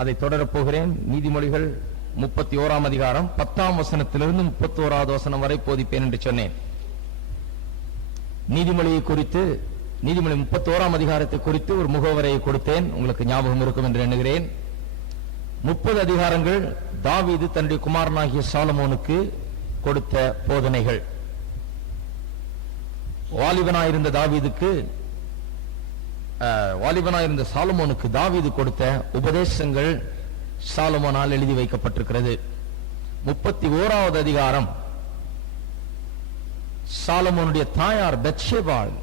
அதை தொடரப் போகிறேன். நீதிமொழிகள் 31 அதிகாரம் 10 வசனத்திலிருந்து 31வது வசனம் வரை போதிப்பேன் என்று சொன்னேன். நீதிமொழியை குறித்து, நீதிமொழி 31 அதிகாரத்தை குறித்து ஒரு முகவரையை கொடுத்தேன். உங்களுக்கு ஞாபகம் இருக்கும் என்று எண்ணுகிறேன். 30 அதிகாரங்கள் தாவீது தன்னுடைய குமாரனாகிய சாலமோனுக்கு கொடுத்த போதனைகள். வாலிபனாயிருந்த சாலமோனுக்கு தாவீது கொடுத்த உபதேசங்கள் சாலமோனால் எழுதி வைக்கப்பட்டிருக்கிறது. 31வது அதிகாரம் சாலமோனுடைய தாயார் பெத்ஷெபாள்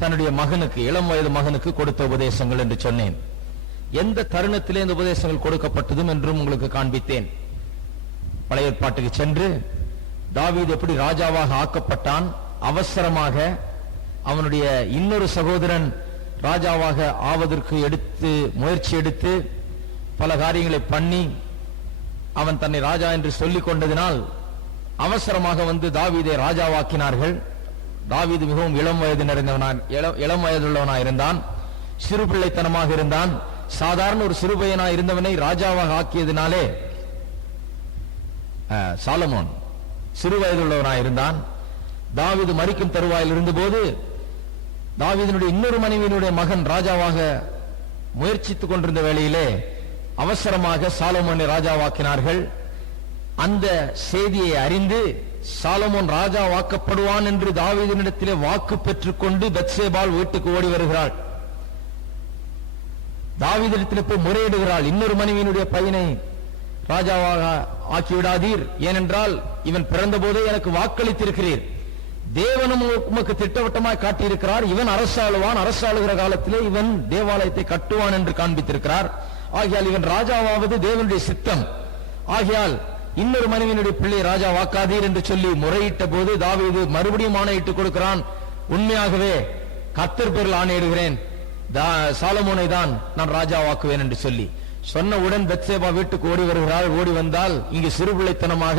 தன்னுடைய மகனுக்கு, இளம் வயது மகனுக்கு கொடுத்த உபதேசங்கள் என்று சொன்னேன். எந்த தருணத்திலே இந்த உபதேசங்கள் கொடுக்கப்பட்டதும் என்றும் உங்களுக்கு காண்பித்தேன். பழைய ஏற்பாட்டுக்கு சென்று தாவீது எப்படி ராஜாவாக ஆக்கப்பட்டான், அவசரமாக அவனுடைய இன்னொரு சகோதரன் ராஜாவாக ஆவதற்கு முயற்சி எடுத்து பல காரியங்களை பண்ணி அவன் தன்னை ராஜா என்று சொல்லிக் கொண்டதினால் அவசரமாக வந்து தாவீதை ராஜாவாக்கினார்கள். தாவீது மிகவும் இளம் வயதுள்ளவனாய் இருந்தான், சிறு பிள்ளைத்தனமாக இருந்தான். சாதாரண ஒரு சிறுபையனாய் இருந்தவனை ராஜாவாக ஆக்கியதினாலே சாலமோன் சிறு வயதுள்ளவனாய் இருந்தான். தாவீது மரிக்கும் தருவாயில் இருந்தபோது தாவீதினுடைய இன்னொரு மனைவியினுடைய மகன் ராஜாவாக முயற்சித்துக் கொண்டிருந்த வேளையிலே அவசரமாக சாலமோனை ராஜாவாக்கினார்கள். அந்த செய்தியை அறிந்து சாலமோன் ராஜாவாக்கப்படுவான் என்று தாவீதினிடத்திலே வாக்கு பெற்றுக் கொண்டு பெத்ஷெபாள் வீட்டுக்கு ஓடி வருகிறாள். தாவீதிடத்திலே போய் முறையிடுகிறாள், இன்னொரு மனைவியினுடைய பையனை ராஜாவாக ஆக்கிவிடாதீர், ஏனென்றால் இவன் பிறந்த போதே எனக்கு வாக்களித்திருக்கிறீர், தேவனும் உமக்கு திட்டவட்டமாய் காட்டியிருக்கிறார், இவன் அரசாளுவான், அரசாளுகிற காலத்திலே இவன் தேவாலயத்தை கட்டுவான் என்று காண்பித்திருக்கிறார். ஆகையால் இவன் ராஜாவாவது தேவனுடைய சித்தம், ஆகையால் இன்னொரு மனைவியினுடைய பிள்ளை ராஜா வாக்காதீர் என்று சொல்லி முறையிட்ட போது தாவீது மறுபடியும் ஆணையிட்டுக் கொடுக்கிறான், உண்மையாகவே கர்த்தர் பேரில் ஆணையிடுகிறேன், சாலமோனை தான் நான் ராஜா வாக்குவேன் என்று சொல்லி சொன்னவுடன் பெத்ஷெபா வீட்டுக்கு ஓடி வருகிறாள். ஓடி வந்தால் இங்கு சிறுபிள்ளைத்தனமாக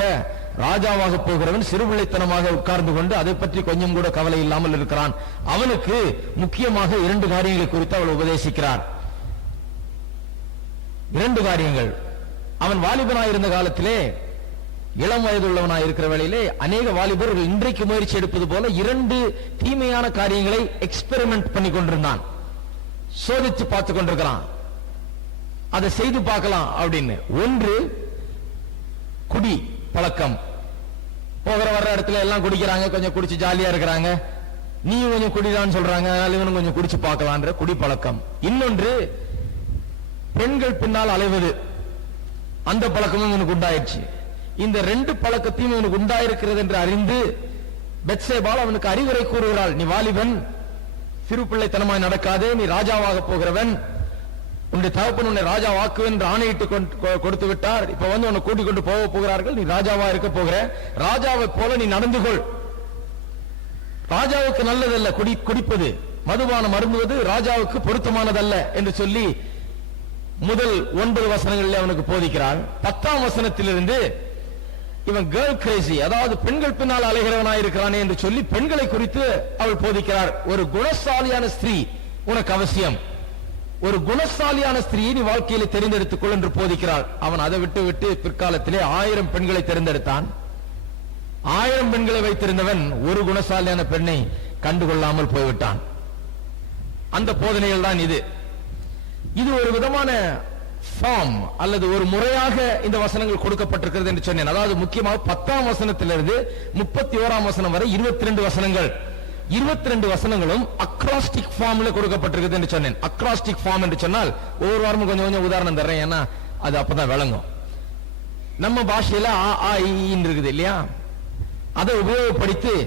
ராஜாவாக போகிறவன் சிறுபிள்ளைத்தனமாக உட்கார்ந்து கொண்டு அதை பற்றி கொஞ்சம் கூட கவலை இல்லாமல் இருக்கிறான். அவனுக்கு முக்கியமாக 2 காரியங்களை குறித்து அவள் உபதேசிக்கிறார். 2 காரியங்கள். அவன் வாலிபனாயிருந்த காலத்திலே, இளம் வயதுள்ளவனாய் இருக்கிற வேளையிலே அநேக வாலிபர்கள் இன்றைக்கு முயற்சி எடுப்பது போல 2 தீமையான காரியங்களை எக்ஸ்பெரிமெண்ட் பண்ணி கொண்டிருந்தான், சோதித்து பார்த்து கொண்டிருக்கிறான், அதை செய்து பார்க்கலாம் அப்படின்னு. ஒன்று குடி பழக்கம். போகிற வர்ற இடத்துல எல்லாம் குடிக்கிறாங்க, கொஞ்சம் குடிச்சு ஜாலியா இருக்கிறாங்க, நீயும் கொஞ்சம் குடிதான்னு சொல்றாங்க, அதனால இவனும் கொஞ்சம் குடிச்சு பார்க்கலான்ற குடி பழக்கம். இன்னொன்று பெண்கள் பின்னால் அலைவது, அந்த பழக்கமும் இவனுக்கு உண்டாயிடுச்சு. இந்த 2 பழக்கத்தையும் இவனுக்கு உண்டாயிருக்கிறது என்று அறிந்து பெத்ஷெபாள் அவனுக்கு அறிவுரை கூறுகிறாள், நீ வாலிபன், சிறு பிள்ளைத்தனமாய் நடக்காதே, நீ ராஜாவாக போகிறவன், உன்னுடைய தகப்பன் உன்னை ராஜா வாக்குவேன் என்று ஆணையிட்டு கொடுத்து விட்டார், இப்ப வந்து உன்னை கூட்டிக் கொண்டு போகிறார்கள், நீ ராஜாவா இருக்க போகிற, ராஜாவை போல நீ நடந்து கொள், ராஜாவுக்கு நல்லதல்ல குடிப்பது, மதுபானம் அருந்துவது ராஜாவுக்கு பொருத்தமானதல்ல என்று சொல்லி முதல் 9 வசனங்களில் அவனுக்கு போதிக்கிறாள். 10ஆம் வசனத்திலிருந்து இவன் கேர்ள் கிரேசி, அதாவது பெண்கள் பின்னால் அலைகிறவனாயிருக்கிறானே என்று சொல்லி பெண்களை குறித்து அவள் போதிக்கிறார். ஒரு குணசாலியான ஸ்திரீ உனக்கு அவசியம், ஒரு குணசாலியான ஸ்திரீயை நீ வாழ்க்கையில தெரிந்தெடுத்துக் கொள் என்று போதிக்கிறாள். அவன் அதை விட்டு பிற்காலத்திலே 1000 பெண்களை தெரிந்தெடுத்தான். 1000 பெண்களை வைத்திருந்தவன் ஒரு குணசாலியான பெண்ணை கண்டுகொள்ளாமல் போய்விட்டான். அந்த போதனைகள் தான் இது. இது ஒரு விதமான ஃபார்ம் அல்லது ஒரு முறையாக இந்த வசனங்கள் கொடுக்கப்பட்டிருக்கிறது என்று சொன்னேன். அதாவது முக்கியமாக 10ஆம் வசனத்திலிருந்து 31ஆம் வசனம் வரை 22 வசனங்கள், 22 வசனங்களும் அக்ராஸ்டிக் ஃபார்ம்ல கொடுக்கப்பட்டிருக்கிறது என்று சொன்னேன். அக்ராஸ்டிக் ஃபார்ம் என்று சொன்னால் ஒவ்வொரு வாரமும் கொஞ்சம் கொஞ்சம் உதாரணம் தர்றேன், ஏன்னா அது அப்பதான் விளங்கும். நம்ம பாஷையில ஆ இ இருக்குது இல்லையா, அதை உபயோகப்படுத்தி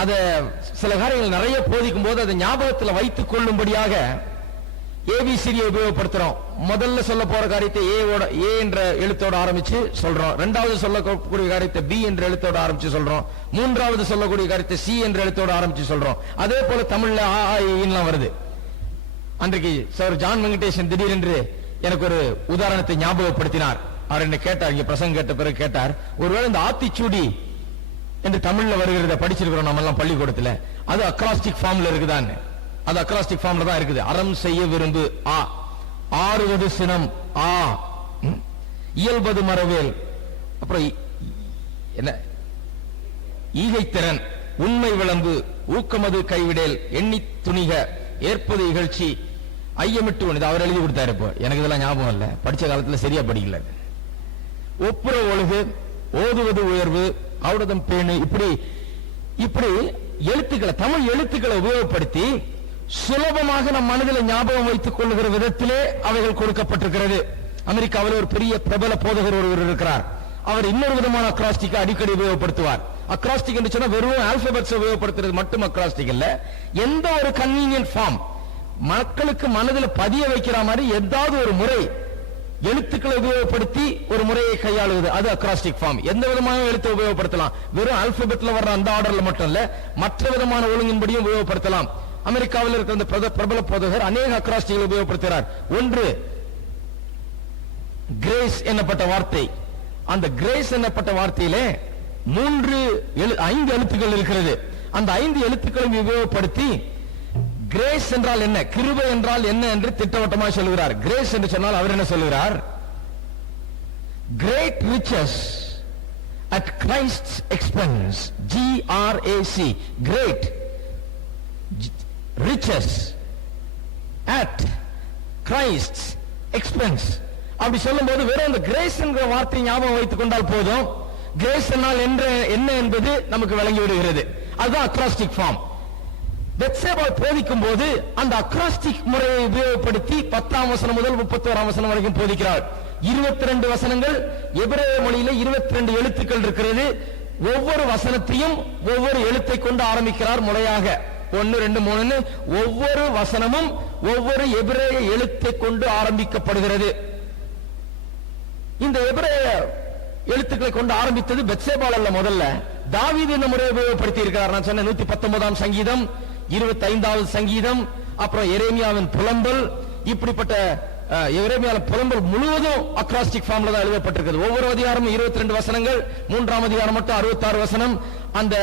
அதை சில காரியங்கள் நிறைய போதிக்கும் போது அதை ஞாபகத்தில் வைத்துக் கொள்ளும்படியாக ஏபிசிடியை உபயோகப்படுத்துறோம். முதல்ல சொல்ல போற காரியத்தை ஏ என்ற எழுத்தோட ஆரம்பிச்சு சொல்றோம், 2வது சொல்லக்கூடிய காரியத்தை பி என்ற எழுத்தோட ஆரம்பிச்சு சொல்றோம், 3வது சொல்லக்கூடிய காரியத்தை சி என்ற எழுத்தோட ஆரம்பிச்சு சொல்றோம். அதே போல தமிழ்ல ஆ வருது. அன்றைக்கு சார் ஜான் வெங்கடேசன் திடீரென்று எனக்கு ஒரு உதாரணத்தை ஞாபகப்படுத்தினார். அவர் என்ன கேட்டார், இங்க பிரசங்கம் கேட்ட பிறகு கேட்டார், ஒருவேளை இந்த ஆத்திச்சூடி என்று தமிழ்ல வருகிறத படிச்சிருக்கிறோம் நம்ம எல்லாம் பள்ளிக்கூடத்துல, அது அக்ராஸ்டிக் ஃபார்ம்ல இருக்குதான்னு. அது அக்ராஸ்டிக் ஃபார்ம்ல தான் இருக்குது. அறம் செய்ய விரும்பு ஆ, ஆறுவது சினம் ஆ, இயல்பது மரவேல், அப்புறம் என்ன ஈகைத்திறன், உண்மை விளம்பு, ஊக்கமது கைவிடேல், எண்ணி துணிக, ஏற்பது இகழ்ச்சி, ஐயமிட்டு ஒன்று. அவர் எழுதி கொடுத்தாரு. இப்போ எனக்கு இதெல்லாம் ஞாபகம் இல்ல, படிச்ச காலத்துல சரியா படிக்கல. ஒப்புற ஒழுகு, ஓதுவது உயர்வு, ஆவுடதம் பேணு, இப்படி இப்படி எழுத்துக்களை, தமிழ் எழுத்துக்களை உபயோகப்படுத்தி சுலபமாக நம் மனதில் ஞாபகம் வைத்துக் கொள்ளுகிற விதத்திலே அவைகள் கொடுக்கப்பட்டிருக்கிறது. அமெரிக்காவில் ஒரு பெரிய பிரபல போதகர் ஒருவர் இருக்கிறார். அவர் இன்னொரு விதமான அக்ராஸ்டிக் அடிக்கடி உபயோகப்படுத்துவார். அக்ராஸ்டிக் என்று சொன்னா வெறும் ஆல்பபெட்ஸ் உபயோகப்படுத்துறது மட்டும் அக்ராஸ்டிக் இல்ல, எந்த ஒரு கன்வீனியன்ட் ஃபார்ம் மக்களுக்கு மனதில் பதிய வைக்கிற மாதிரி ஏதாவது ஒரு முறை எழுத்துக்களை உபயோகப்படுத்தி ஒரு முறையை கையாளுவது, அது அக்ராஸ்டிக் ஃபார்ம். எந்த விதமான எழுத்தை உபயோகப்படுத்தலாம், வெறும் ஆல்பபெட்ல வர்ற அந்த ஆர்டர்ல மட்டும் இல்ல, மற்ற விதமான ஒழுங்கின்படியும் உபயோகப்படுத்தலாம். அமெரிக்காவில் இருக்கிற அந்த பிரபல போதகர் அநேக அக்ராஸ்டிக்களை உபயோகப்படுத்துகிறார். ஒன்று கிரேஸ் என்னப்பட்ட வார்த்தை. அந்த கிரேஸ் என்னப்பட்ட வார்த்தையிலே 5 எழுத்துக்கள் இருக்கிறது. அந்த 5 எழுத்துக்களை உபயோகப்படுத்தி கிரேஸ் என்றால் என்ன, கிருபை என்றால் என்ன என்று திட்டவட்டமாக சொல்கிறார். கிரேஸ் என்று சொன்னால் அவர் என்ன சொல்கிறார்? Great riches at Christ's expense, GRAC, great riches at Christ's expense. அப்படி சொல்லும்போது வெறும் அந்த கிரேஸ் என்கிற வார்த்தை ஞாபகம் வைத்துக் கொண்டால் போதும், கிரேஸ் என்றால் என்ன என்பது நமக்கு விளங்கி விடுகிறது. அதுதான் அக்ராஸ்டிக் ஃபார்ம். பெத்சேபாள் போதிக்கும் போது அந்த அக்ராஸ்டிக் முறையை உபயோகப்படுத்தி 10ஆம் வசனம் முதல் 31ஆம் வசனம் வரைக்கும் போதிக்கிறார். 22 வசனங்கள், எபிரேய மொழியில 22 எழுத்துக்கள் இருக்கிறது. ஒவ்வொரு வசனத்தையும் ஒவ்வொரு எழுத்தை கொண்டு ஆரம்பிக்கிறார் முறையாக. 1, 2, 3 ஒவ்வொரு வசனமும் ஒவ்வொரு எபிரேய எழுத்தை கொண்டு ஆரம்பிக்கப்படுகிறது. இந்த எபிரேய எழுத்துக்களை கொண்டு ஆரம்பித்தது பெத்சேபாள் அல்ல, முதல்ல தாவீது இந்த முறையை உபயோகப்படுத்தி இருக்கிறார். நான் சொன்ன 119ஆம் சங்கீதம், 25வது சங்கீதம், அப்புறம் எரேமியாவின் புலம்பல், இப்படிப்பட்ட எரேமியாவின் புலம்பல் முழுவதும் அக்ராஸ்டிக் ஃபார்ம்ல தான் எழுதப்பட்டிருக்கிறது. ஒவ்வொரு அதிகாரமும் 22 வசனங்கள், 3ஆம் அதிகாரம் மட்டும் 66 வசனம். அந்த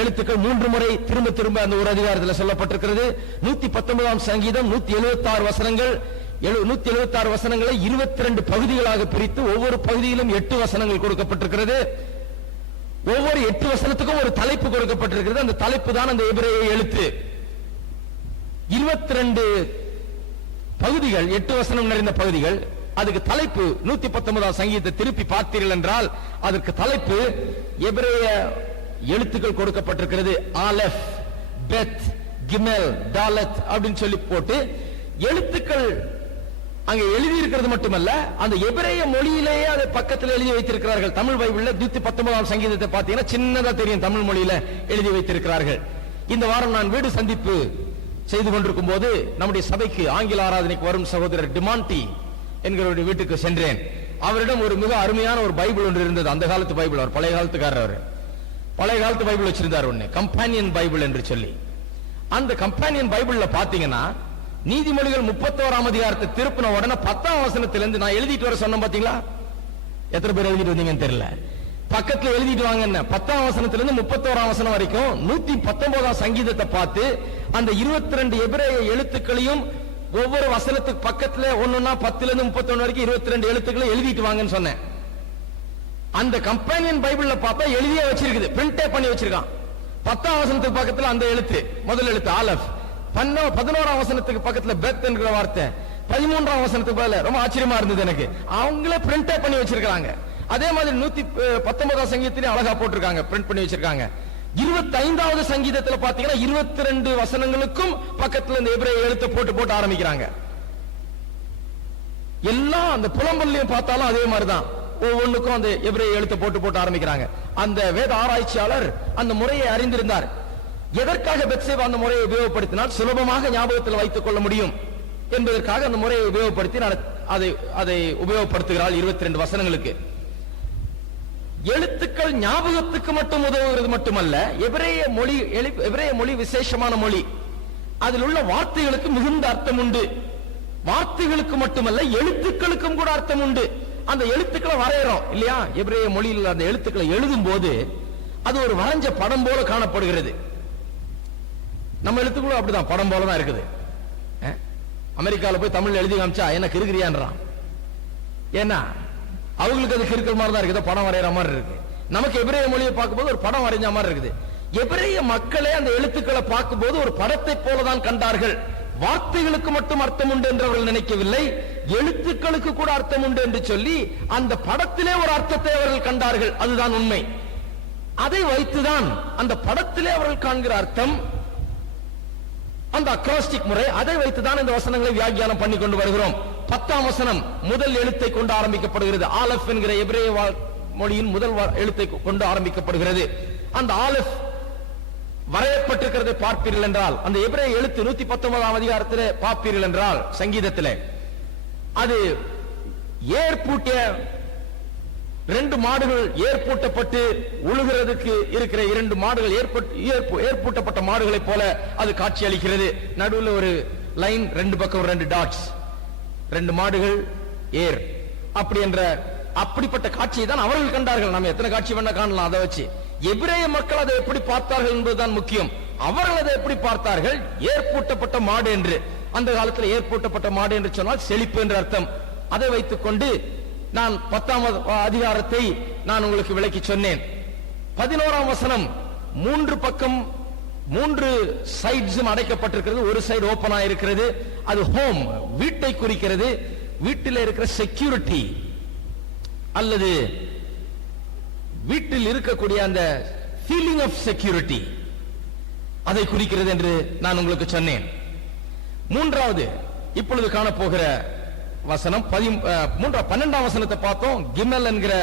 எழுத்துக்கள் 3 முறை திரும்ப திரும்ப அந்த ஒரு அதிகாரத்தில் சொல்லப்பட்டிருக்கிறது. 119ஆம் சங்கீதம் 176 வசனங்கள், 176 வசனங்களை 22 பகுதிகளாக பிரித்து ஒவ்வொரு பகுதியிலும் 8 வசனங்கள் கொடுக்கப்பட்டிருக்கிறது. ஒவ்வொரு 8 வசனத்துக்கும் ஒரு தலைப்பு கொடுக்கப்பட்டிருக்கிறது. அந்த தலைப்பு தான் அந்த எபிரேய எழுத்து. 22 பகுதிகள், 8 வசனம் நிறைந்த பகுதிகள். அதுக்கு தலைப்பு 119ஆம் சங்கீதத்தை திருப்பி பார்த்தீர்கள் என்றால் அதற்கு தலைப்பு எபிரேய எழுத்துக்கள் கொடுக்கப்பட்டிருக்கிறது. ஆலெஃப், பெத், கிமெல், டாலத் அப்படின்னு சொல்லி போட்டு எழுத்துக்கள் அங்கே எழுதி இருக்கிறது மட்டுமல்ல, அந்த எபிரேய மொழியிலேயே அதை பக்கத்தில் எழுதி வைத்திருக்கிறார்கள். தமிழ் பைபிள்ல 119ஆம் சங்கீதத்தை பார்த்தீங்கன்னா சின்னதா தெரியும், தமிழ் மொழியில எழுதி வைத்திருக்கிறார்கள். இந்த வாரம் நான் வீடு சந்திப்பு செய்து கொண்டிருக்கும் போது நம்முடைய சபைக்கு ஆங்கில ஆராதனைக்கு வரும் சகோதரர் டிமாண்டி என்கிறவருடைய வீட்டுக்கு சென்றேன். அவரிடம் ஒரு மிக அருமையான ஒரு பைபிள் ஒன்று இருந்தது. அந்த காலத்து பைபிள், அவர் பழைய காலத்துக்காரர். அவர் பழைய காலத்து பைபிள் வச்சிருந்தார் ஒண்ணு, கம்பானியன் பைபிள் என்று சொல்லி. அந்த கம்பானியன் பைபிள்ல பாத்தீங்கன்னா நீதிமொழிகள் 31ஆம் அதிகாரத்தை திருப்பின உடனே 10ஆம் வசனத்திலிருந்து நான் எழுதிட்டு வர சொன்னேன். பாத்தீங்களா, எத்தனை பேர் எழுதிட்டு வந்தீங்கன்னு தெரியல. பக்கத்துல எழுதிட்டு வாங்க. 10ஆம் வசனத்திலிருந்து 31ஆம் வசனம் வரைக்கும் 119ஆம் சங்கீதத்தை பார்த்து அந்த 22 எபிரேய எழுத்துக்களையும் ஒவ்வொரு வசனத்துக்கு பக்கத்துல ஒண்ணுன்னா 10ல இருந்து 31 வரைக்கும் 22 எழுத்துக்களை எழுதிட்டு வாங்கன்னு சொன்னேன். அந்த கம்பானியன் பைபிள்ல பார்த்தா எழுதியே வச்சிருக்குது, பிரிண்டே பண்ணி வச்சிருக்கான். 10ஆம் வசனத்துக்கு பக்கத்துல அந்த எழுத்து, முதல் எழுத்து ஆலஃப். 11ஆம் வசனத்துக்கு பக்கத்துல பெத் என்கிற வார்த்தை. 13ஆம் வசனத்துக்கு பதிலா ரொம்ப ஆச்சரியமா இருந்தது எனக்கு, அவங்களே பிரிண்டே பண்ணி வச்சிருக்காங்க. அதே மாதிரி 119ஆம் சங்கீதத்திலே அழகா போட்டிருக்காங்க, பிரிண்ட் பண்ணி வச்சிருக்காங்க. 25வது சங்கீதத்துல பாத்தீங்கன்னா 22 வசனங்களுக்கும் பக்கத்துல இந்த எபிரேய எழுத்தை போட்டு ஆரம்பிக்கிறாங்க. எல்லாம் அந்த புலம்பல்லையும் பார்த்தாலும் அதே மாதிரிதான், ஒவ்வொன்றுக்கும் அந்த எபிரேய எழுத்தை போட்டு ஆரம்பிக்கிறாங்க. அந்த வேத ஆராய்ச்சியாளர் அந்த முறையை அறிந்திருந்தார். எதற்காக பெத்சேபா அந்த முறையை உபயோகப்படுத்தினால் சுலபமாக ஞாபகத்தில் வைத்துக் கொள்ள முடியும் என்பதற்காக அந்த முறையை உபயோகப்படுத்தி அதை உபயோகப்படுத்துகிறாள் 22 வசனங்களுக்கு. எழுத்துக்கள் ஞாபகத்துக்கு மட்டும் உதவுகிறது மட்டுமல்ல, எபிரேய மொழி விசேஷமான மொழி. அதில் உள்ள வார்த்தைகளுக்கு மிகுந்த அர்த்தம் உண்டு. வார்த்தைகளுக்கு மட்டுமல்ல, எழுத்துக்களுக்கும் கூட அர்த்தம் உண்டு. அந்த எழுத்துக்களை வரையறோம் இல்லையா, எபிரேய மொழியில் அந்த எழுத்துக்களை எழுதும் போது அது ஒரு வரைஞ்ச படம் போல காணப்படுகிறது. நம்ம எழுத்துக்களும் அப்படிதான் படம் போல தான் இருக்குது. அமெரிக்கால போய் தமிழ் எழுதி காமிச்சா என்ன கிறுக்கிறியான்றான். ஏன்னா அவங்களுக்கு அது கிறுக்கல் மாதிரி தான் இருக்குது, படம் வரைகிற மாதிரி இருக்கு. நமக்கு எபிரேய மொழியை பார்க்கும்போது ஒரு படம் வரைஞ்ச மாதிரி இருக்குது. எபிரேய மக்களே அந்த எழுத்துக்களை பார்க்கும்போது ஒரு படத்தை போலதான் கண்டார்கள். வார்த்தைகளுக்கு மட்டும் அர்த்தம் உண்டு என்று அவர்கள் நினைக்கவில்லை, எழுத்துக்களுக்கு கூட அர்த்தம் உண்டு என்று சொல்லி அந்த படத்திலே ஒரு அர்த்தத்தை அவர்கள் கண்டார்கள். அதுதான் உண்மை. அதை வைத்துதான் அந்த படத்திலே அவர்கள் காண்கிற அர்த்தம், அந்த அக்ராஸ்டிக் முறை, அதை வைத்துதான் இந்த வசனங்களை வியாக்கியானம் பண்ணி கொண்டு வருகிறோம். 10ஆம் வசனம் முதல் எழுத்தை கொண்டு ஆரம்பிக்கப்படுகிறது. ஆலஃப் என்கிற எபிரேய மொழியின் முதல் எழுத்தை கொண்டு ஆரம்பிக்கப்படுகிறது. அந்த ஆலஃப் வரையப்பட்டிருக்கிறதை பார்ப்பீர்கள் என்றால், அந்த எபிரேய எழுத்து 119ஆம் அதிகாரத்திலே பார்ப்பீர்கள் என்றால், சங்கீதத்திலே அது ஏற்பூட்டிய 2 மாடுகள் ஏற்பூட்டப்பட்டு உழுகிறதுக்கு இருக்கிற 2 மாடுகள் ஏற்பூட்டப்பட்ட மாடுகளை போல அது காட்சி அளிக்கிறது. நடுவில் ஒரு லைன், 2 பக்கம் 2 டாட்ஸ், 2 மாடுகள் ஏர், அப்படி என்ற அப்படிப்பட்ட காட்சியை தான் அவர்கள் கண்டார்கள். நாம் எத்தனை காட்சி வேணா காணலாம் அதை வச்சு. எபிரேய மக்கள் அதை எப்படி பார்த்தார்கள் என்பதுதான் முக்கியம். அவர்கள் அதை எப்படி பார்த்தார்கள்? ஏற்பூட்டப்பட்ட மாடு என்று. அந்த காலத்தில் ஏற்பூட்டப்பட்ட மாடு என்று சொன்னால் செழிப்பு என்று அர்த்தம். அதை வைத்துக் கொண்டு நான் 10ஆம் அதிகாரத்தை நான் உங்களுக்கு விளக்கி சொன்னேன். 11ஆம் வசனம் 3 பக்கம் 3 சைட்ஸும் அடைக்கப்பட்டிருக்கிறது. ஒரு சைடு ஓபனா இருக்கிறது. அது ஹோம், வீட்டை குறிக்கிறது. வீட்டில் இருக்கிற செக்யூரிட்டி அல்லது வீட்டில் இருக்கக்கூடிய அந்த ஃபீலிங் ஆஃப் செக்யூரிட்டி அதை குறிக்கிறது என்று நான் உங்களுக்கு சொன்னேன். 3வது இப்பொழுது காணப்போகிற வசனம் 12ஆம் வசனத்தை பார்த்தோம். கிமல் என்கிற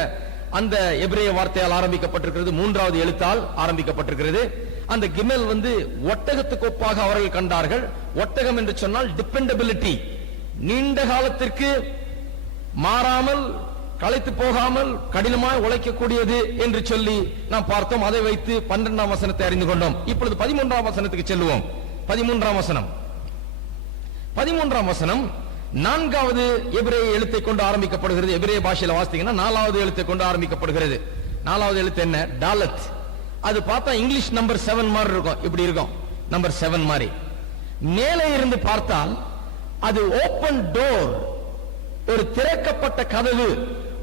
அந்த எபிரேய வார்த்தையால் ஆரம்பிக்கப்பட்டிருக்கிறது, 3வது எழுத்தால் ஆரம்பிக்கப்பட்டிருக்கிறது. அந்த கிமல் ஒட்டகத்துக்கு ஒப்பாக அவர்கள் கண்டார்கள். ஒட்டகம் என்று சொன்னால் டிபெண்டபிலிட்டி, நீண்ட காலத்திற்கு மாறாமல், களைத்து போகாமல், கடினமாய் உழைக்கக்கூடியது என்று சொல்லி நாம் பார்த்தோம். அதை வைத்து 12ஆம் வசனத்தை அறிந்து கொண்டோம். இப்பொழுது 13ஆம் வசனத்துக்கு செல்லுவோம். 13ஆம் வசனம் 13ஆம் வசனம் 4வது எபிரேய எழுத்தை கொண்டு ஆரம்பிக்கப்படுகிறது. எபிரேய பாஷையில வாசித்தீங்கன்னா 4வது எழுத்தை கொண்டு ஆரம்பிக்கப்படுகிறது. 4வது எழுத்து என்ன? டாலத். அது பார்த்தா இங்கிலீஷ் நம்பர் 7 மாதிரி இருக்கும். இப்படி இருக்கும், நம்பர் 7 மாதிரி. மேலே இருந்து பார்த்தால் அது ஓபன் டோர், ஒரு திறக்கப்பட்ட கதவு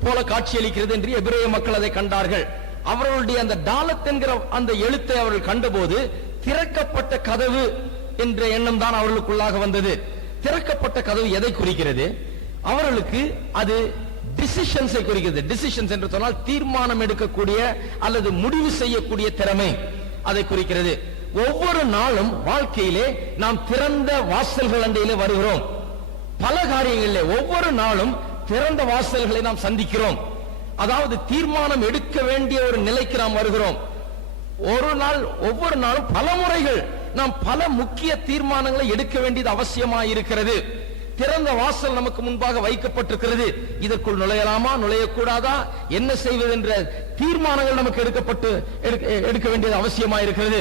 போல காட்சியளிக்கிறது என்று எபிரேய மக்கள் அதை கண்டார்கள். அவர்களுடைய அந்த டாலத் என்கிற அந்த எழுத்தை அவர்கள் கண்டபோது திறக்கப்பட்ட கதவு என்ற எண்ணம் தான் அவர்களுக்குள்ளாக வந்தது. திறக்கப்பட்ட கதவு எதை குறிக்கிறது? அவர்களுக்கு அது டிசிஷன்ஸை குறிக்கிறது. டிசிஷன்ஸ் என்று சொன்னால் தீர்மானம் எடுக்கக்கூடிய அல்லது முடிவு செய்யக்கூடிய திறமை, அதை குறிக்கிறது. ஒவ்வொரு நாளும் வாழ்க்கையிலே நாம் திறந்த வாசல்கள் அண்டையிலே வருகிறோம். பல காரியங்களிலே ஒவ்வொரு நாளும் திறந்த வாசல்களை நாம் சந்திக்கிறோம். அதாவது தீர்மானம் எடுக்க வேண்டிய ஒரு நிலைக்கு நாம் வருகிறோம். ஒவ்வொரு நாளும் பல முறைகள் நாம் பல முக்கிய தீர்மானங்களை எடுக்க வேண்டியது அவசியமாக இருக்கிறது. திறந்த வாசல் நமக்கு முன்பாக வைக்கப்பட்டிருக்கிறது. இதற்குள் நுழையலாமா, நுழையக்கூடாதா, என்ன செய்வது என்ற தீர்மானங்கள் நமக்கு எடுக்க வேண்டியது அவசியமாக இருக்கிறது.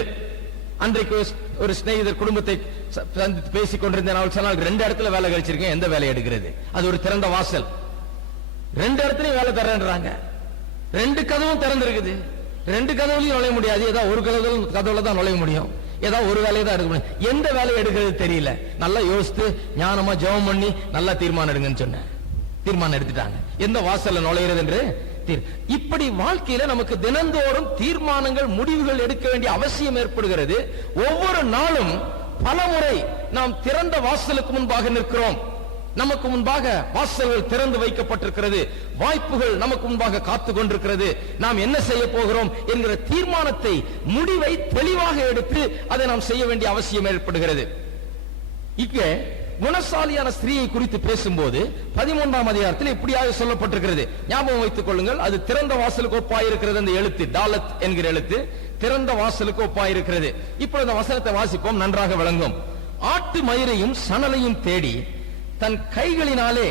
அன்றைக்கு ஒரு சிநேகிதர் குடும்பத்தை சந்தித்து பேசிக் கொண்டிருந்தேன். அவள் சொன்னால் 2 இடத்துல வேலை கிடைச்சிருக்கேன், எந்த வேலை எடுக்கிறது? அது ஒரு திறந்த வாசல். 2 இடத்துலயும் வேலை தரேன்றாங்க. 2 கதவும் திறந்திருக்குது. 2 கதவுலையும் நுழைய முடியாது. ஏதாவது ஒரு கதவுல தான் நுழைய முடியும். ஏதாவது ஒரு வேலையை தான் எடுக்க முடியும். எந்த வேலையை எடுக்கிறது தெரியல. நல்லா யோசித்து ஞானமா ஜெபம் பண்ணி நல்லா தீர்மானம் எடுங்கன்னு சொன்னேன். தீர்மானம் எடுத்துட்டாங்க. எந்த வாசல்ல நுழைகிறது என்று. இப்படி வாழ்க்கையில நமக்கு தினந்தோறும் தீர்மானங்கள், முடிவுகள் எடுக்க வேண்டிய அவசியம் ஏற்படுகிறது. ஒவ்வொரு நாளும் பல முறை நாம் திறந்த வாசலுக்கு முன்பாக நிற்கிறோம். நமக்கு முன்பாக வாசல்கள் திறந்து வைக்கப்பட்டிருக்கிறது. வாய்ப்புகள் நமக்கு முன்பாக காத்துக் கொண்டிருக்கிறது. நாம் என்ன செய்ய போகிறோம் என்கிற தீர்மானத்தை, முடிவை தெளிவாக எடுத்து அதை நாம் செய்ய வேண்டிய அவசியம் ஏற்படுகிறது. இங்கே குணசாலியான ஸ்திரீயை குறித்து பேசும்போது 13ஆம் அதிகாரத்தில் இப்படியாக சொல்லப்பட்டிருக்கிறது. ஞாபகம் வைத்துக் கொள்ளுங்கள், அது திறந்த வாசலுக்கு ஒப்பாயிருக்கிறது. அந்த எழுத்து டாலத் என்கிற எழுத்து திறந்த வாசலுக்கு ஒப்பாயிருக்கிறது. இப்பொழுது அந்த வசனத்தை வாசிப்போம், நன்றாக விளங்கும். ஆட்டு மயிரையும் சணலையும் தேடி தன் கைகளினாலே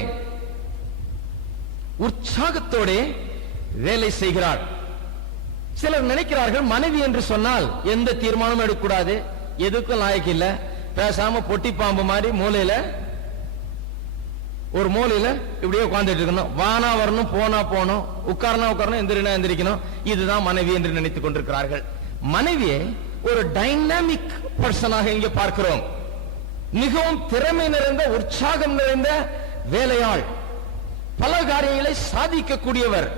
உற்சாகத்தோட வேலை செய்கிறாள். சிலர் நினைக்கிறார்கள் மனைவி என்று சொன்னால் எந்த தீர்மானமும் எடுக்கக்கூடாது, எதுக்கும் லாயக்கு இல்ல, பேசாம பொட்டி பாம்பு மாதிரி ஒரு மூலையில இப்படியே உட்கார்ந்துட்டு இருக்கணும். வானா வரணும், போனா போனோம், உட்காரனா உட்காரணும், எந்திரினா எந்திரிக்கணும். இதுதான் மனைவி என்று நினைத்துக் கொண்டிருக்கிறார்கள். மனைவியை ஒரு டைனாமிக் பர்சனாக இங்கே பார்க்கிறோம். மிகவும் திறமை நிறைந்த, உற்சாகம் நிறைந்த வேலையாள், பல காரியங்களை சாதிக்கக்கூடியவர்,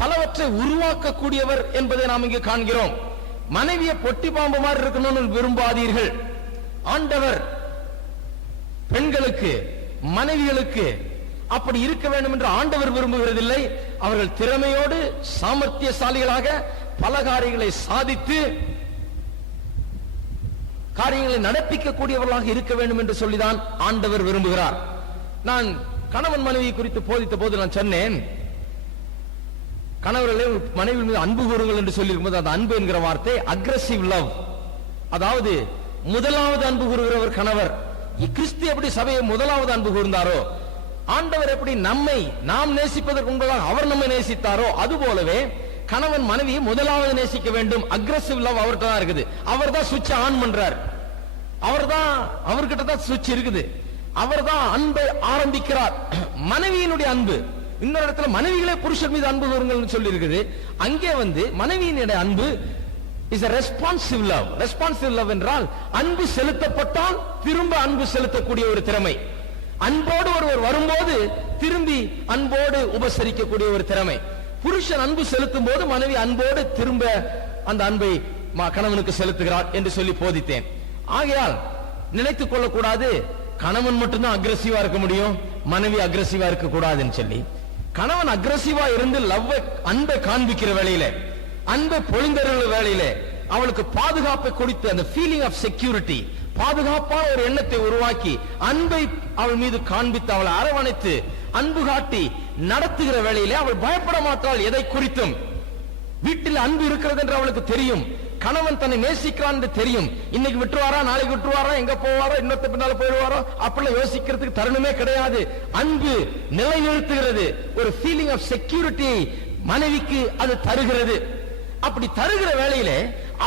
பலவற்றை உருவாக்கக்கூடியவர் என்பதை நாம் இங்கு காண்கிறோம். மனைவியை பொட்டி பாம்பு மாதிரி இருக்கணும்னு விரும்பாதீர்கள். ஆண்டவர் பெண்களுக்கு, மனைவிகளுக்கு அப்படி இருக்க வேண்டும் என்று ஆண்டவர் விரும்புகிறதில்லை. அவர்கள் திறமையோடு சாமர்த்தியசாலிகளாக பல காரியங்களை சாதித்து காரியங்களை நடப்பிக்கக்கூடியவர்களாக இருக்க வேண்டும் என்று சொல்லிதான் ஆண்டவர் விரும்புகிறார். நான் கணவன் மனைவி குறித்து போதித்த போது நான் சொன்னேன், கணவர்களே மனைவி மீது அன்பு கூறுங்கள் என்று சொல்லியிருக்கும்போது அந்த அன்பு என்கிற வார்த்தை அக்ரெசிவ் லவ், அதாவது முதலாவது அன்பு கூறுகிறவர் கணவர். கிறிஸ்து எப்படி சபையை முதலாவது அன்பு கூர்ந்தாரோ, ஆண்டவர் எப்படி நம்மை நாம் நேசிப்பதற்கு முன்பதாக அவர் நம்மை நேசித்தாரோ, அதுபோலவே கணவன் மனைவியை முதலாவது நேசிக்க வேண்டும். அக்ரெசிவ் லவ் அவர்கிட்ட தான் இருக்குது. அவர் தான் சுவிட்ச் ஆன் பண்றார். அவர்கிட்ட தான் சுவிட்ச் இருக்குது. அவர் தான் அன்பை ஆரம்பிக்கிறார். மனைவியினுடைய அன்பு இன்னொரு இடத்துல மனைவிகளே புருஷர் மீது அன்பு கூறுங்கள் சொல்லி இருக்குது. அங்கே மனைவியினுடைய அன்பு is a responsive love. Responsive love என்றால் அன்பு செலுத்தப்பட்டால் திரும்ப அன்பு செலுத்தக்கூடிய ஒரு திறமை. அன்போடு ஒருவர் வரும்போது திரும்பி அன்போடு உபசரிக்கக்கூடிய ஒரு திறமை. புருஷன் அன்பு செலுத்தும் போது மனைவி அன்போடு திரும்ப அந்த அன்பை கணவனுக்கு செலுத்துகிறார் என்று சொல்லி போதித்தேன். ஆகையால் நினைத்துக் கொள்ளக்கூடாது கணவன் மட்டும்தான் அக்ரெசிவா இருக்க முடியும், மனைவி அக்ரெசிவா இருக்க கூடாதுன்னு சொல்லி. கணவன் அக்ரெசிவா இருந்து அன்பை காண்பிக்கிற வேளையில, அன்பை பொழிந்தருகிற வேளையில அவளுக்கு பாதுகாப்பை கொடுத்து அந்த ஃபீலிங் ஆஃப் செக்யூரிட்டி, பாதுகாப்பான ஒரு எண்ணத்தை உருவாக்கி அன்பை அவள் மீது காண்பித்து அவளை அரவணைத்து அன்பு காட்டி நடத்துகிற வேளையிலே அவள் பயப்பட மாட்டாள். எதை குறித்தும் வீட்டில் அன்பு இருக்கிறது என்று அவளுக்கு தெரியும். கணவன் தன்னை நேசிக்கிறான் என்று தெரியும். இன்னைக்கு விட்டுருவாரா, நாளைக்கு விட்டுருவாரா, எங்க போவாரோ, இன்னொருத்த பின்னால போயிடுவாரோ அப்படிலாம் யோசிக்கிறதுக்கு தருணமே கிடையாது. அன்பு நிலைநிறுத்துகிறது. ஒரு ஃபீலிங் ஆஃப் செக்யூரிட்டி மனைவிக்கு அது தருகிறது. அப்படி தருகிற வேளையிலே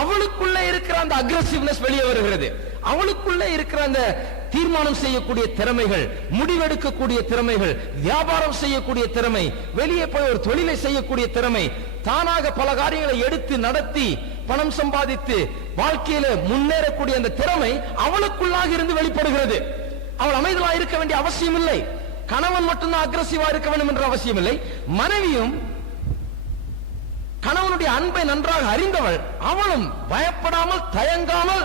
அவளுக்குள்ள இருக்கிற அந்த அக்ரெசிவ்னஸ் வெளியே வருகிறது. அவளுக்குள்ள இருக்கிற அந்த தீர்மானம் செய்யக்கூடிய திறமைகள், முடிவெடுக்கக்கூடிய திறமைகள், வியாபாரம் செய்யக்கூடிய திறமை, வெளியே போய் ஒரு தொழிலை செய்யக்கூடிய திறமை, தானாக பல காரியங்களை எடுத்து நடத்தி பணம் சம்பாதித்து வாழ்க்கையில முன்னேறக்கூடிய அந்த திறமை அவளுக்குள்ளாக இருந்து வெளிப்படுகிறது. அவள் அமைதலாக இருக்க வேண்டிய அவசியம் இல்லை. கணவன் மட்டும்தான் அக்ரெசிவா இருக்க வேண்டும் என்ற அவசியம் இல்லை. மனைவியும் கணவனுடைய அன்பை நன்றாக அறிந்தவள், அவளும் பயப்படாமல் தயங்காமல்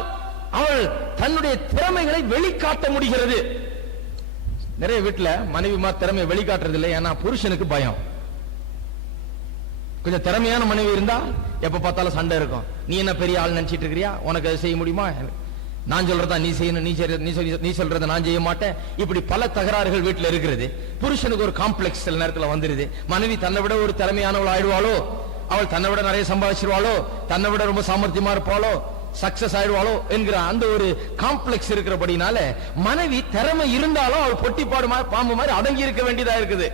அவள் தன்னுடைய திறமைகளை வெளிக்காட்ட முடிகிறது. நிறைய வீட்டுல மனைவி திறமையை வெளிக்காட்டுறது இல்லை. ஏன்னா புருஷனுக்கு பயம். கொஞ்சம் திறமையான மனைவி இருந்தா எப்ப பார்த்தாலும் சண்டை இருக்கும். நீ என்ன பெரிய ஆள் நினைச்சிட்டு இருக்கிறியா, உனக்கு அதை செய்ய முடியுமா, நான் சொல்றதா நீ செய்யணும், நீ சொல்றத நான் செய்ய மாட்டேன். இப்படி பல தகராறுகள் வீட்டுல இருக்கிறது. புருஷனுக்கு ஒரு காம்ப்ளெக்ஸ் சில நேரத்தில் வந்துருது. மனைவி தன்னை விட ஒரு திறமையானவள் ஆயிடுவாளோ, அவள் தன்னை விட நிறைய சம்பாதிச்சிருவாளோ, தன்னை விட ரொம்ப சாமர்த்தியமா இருப்பாளோ, சக்சஸ் ஆயிடுவாளோ என்கிற அந்த ஒரு காம்ப்ளெக்ஸ் இருக்கிறபடினால மனைவி திறமை இருந்தாலும் அவள் பொட்டி பாம்பு மாதிரி அடங்கி இருக்க வேண்டியதா இருக்குது.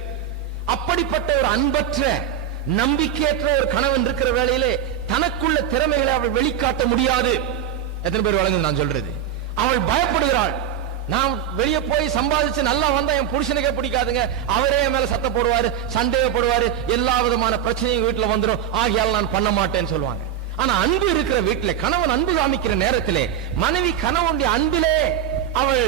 அப்படிப்பட்ட ஒரு அன்பற்ற நம்பிக்கையற்ற ஒரு கணவன் இருக்கிற வேளையிலே தனக்குள்ள திறமைகளை அவள் வெளிக்காட்ட முடியாது. எத்தனை பேர் வழங்குது நான் சொல்றது? அவள் பயப்படுகிறாள். நான் வெளியே போய் சம்பாதிச்சு நல்லா வந்தா என் புருஷனுக்கே பிடிக்காதுங்க, அவரே மேல சத்த போடுவாரு, சண்டையை போடுவாரு, எல்லா விதமான பிரச்சனையும் வீட்டுல வந்துடும், ஆகியால் நான் பண்ண மாட்டேன்னு சொல்லுவாங்க. ஆனா அன்பு இருக்கிற வீட்டுல, கணவன் அன்பு காமிக்கிற நேரத்திலே மனைவி கணவனுடைய அன்பிலே அவள்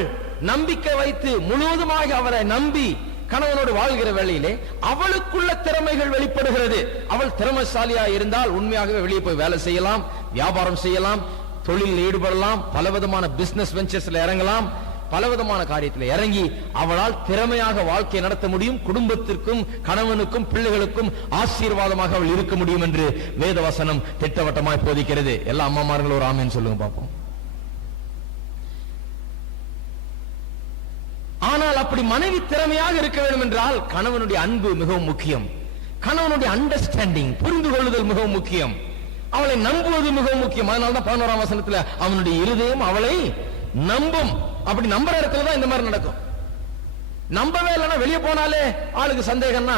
நம்பிக்கை வைத்து முழுவதுமாக அவரை நம்பி கணவனோடு வாழ்கிற வேளையிலே அவளுக்குள்ள திறமைகள் வெளிப்படுகிறது. அவள் திறமைசாலியா இருந்தால் உண்மையாகவே வெளியே போய் வேலை செய்யலாம், வியாபாரம் செய்யலாம், தொழிலில் ஈடுபடலாம், பலவிதமான பிசினஸ் வெஞ்சர்ஸ்ல இறங்கலாம், பலவிதமான காரியத்தில் இறங்கி அவளால் திறமையாக வாழ்க்கை நடத்த முடியும். குடும்பத்திற்கும் கணவனுக்கும் பிள்ளைகளுக்கும் ஆசீர்வாதமாக அவள் இருக்க முடியும் என்று வேதவசனம் திட்டவட்டமாய் போதிக்கிறது. எல்லா அம்மாமார்களும் ஒரு ஆமேன்னு சொல்லுங்க பார்ப்போம். ஆனால் அப்படி மனைவி திறமையாக இருக்க வேண்டும் என்றால் கணவனுடைய அன்பு மிகவும் முக்கியம். கணவனுடைய அண்டர்ஸ்டாண்டிங், புரிந்து கொள்ளுதல் மிகவும் முக்கியம். அவளை நம்புவது மிகவும் முக்கியம். அதனால்தான் 11ஆம் வசனத்துல அவனுடைய இருதயம் அவளை நம்பும். அப்படி நம்புற இடத்துல தான் இந்த மாதிரி நடக்கும். நம்பவே இல்லைன்னா வெளியே போனாலே ஆளுக்கு சந்தேகம்னா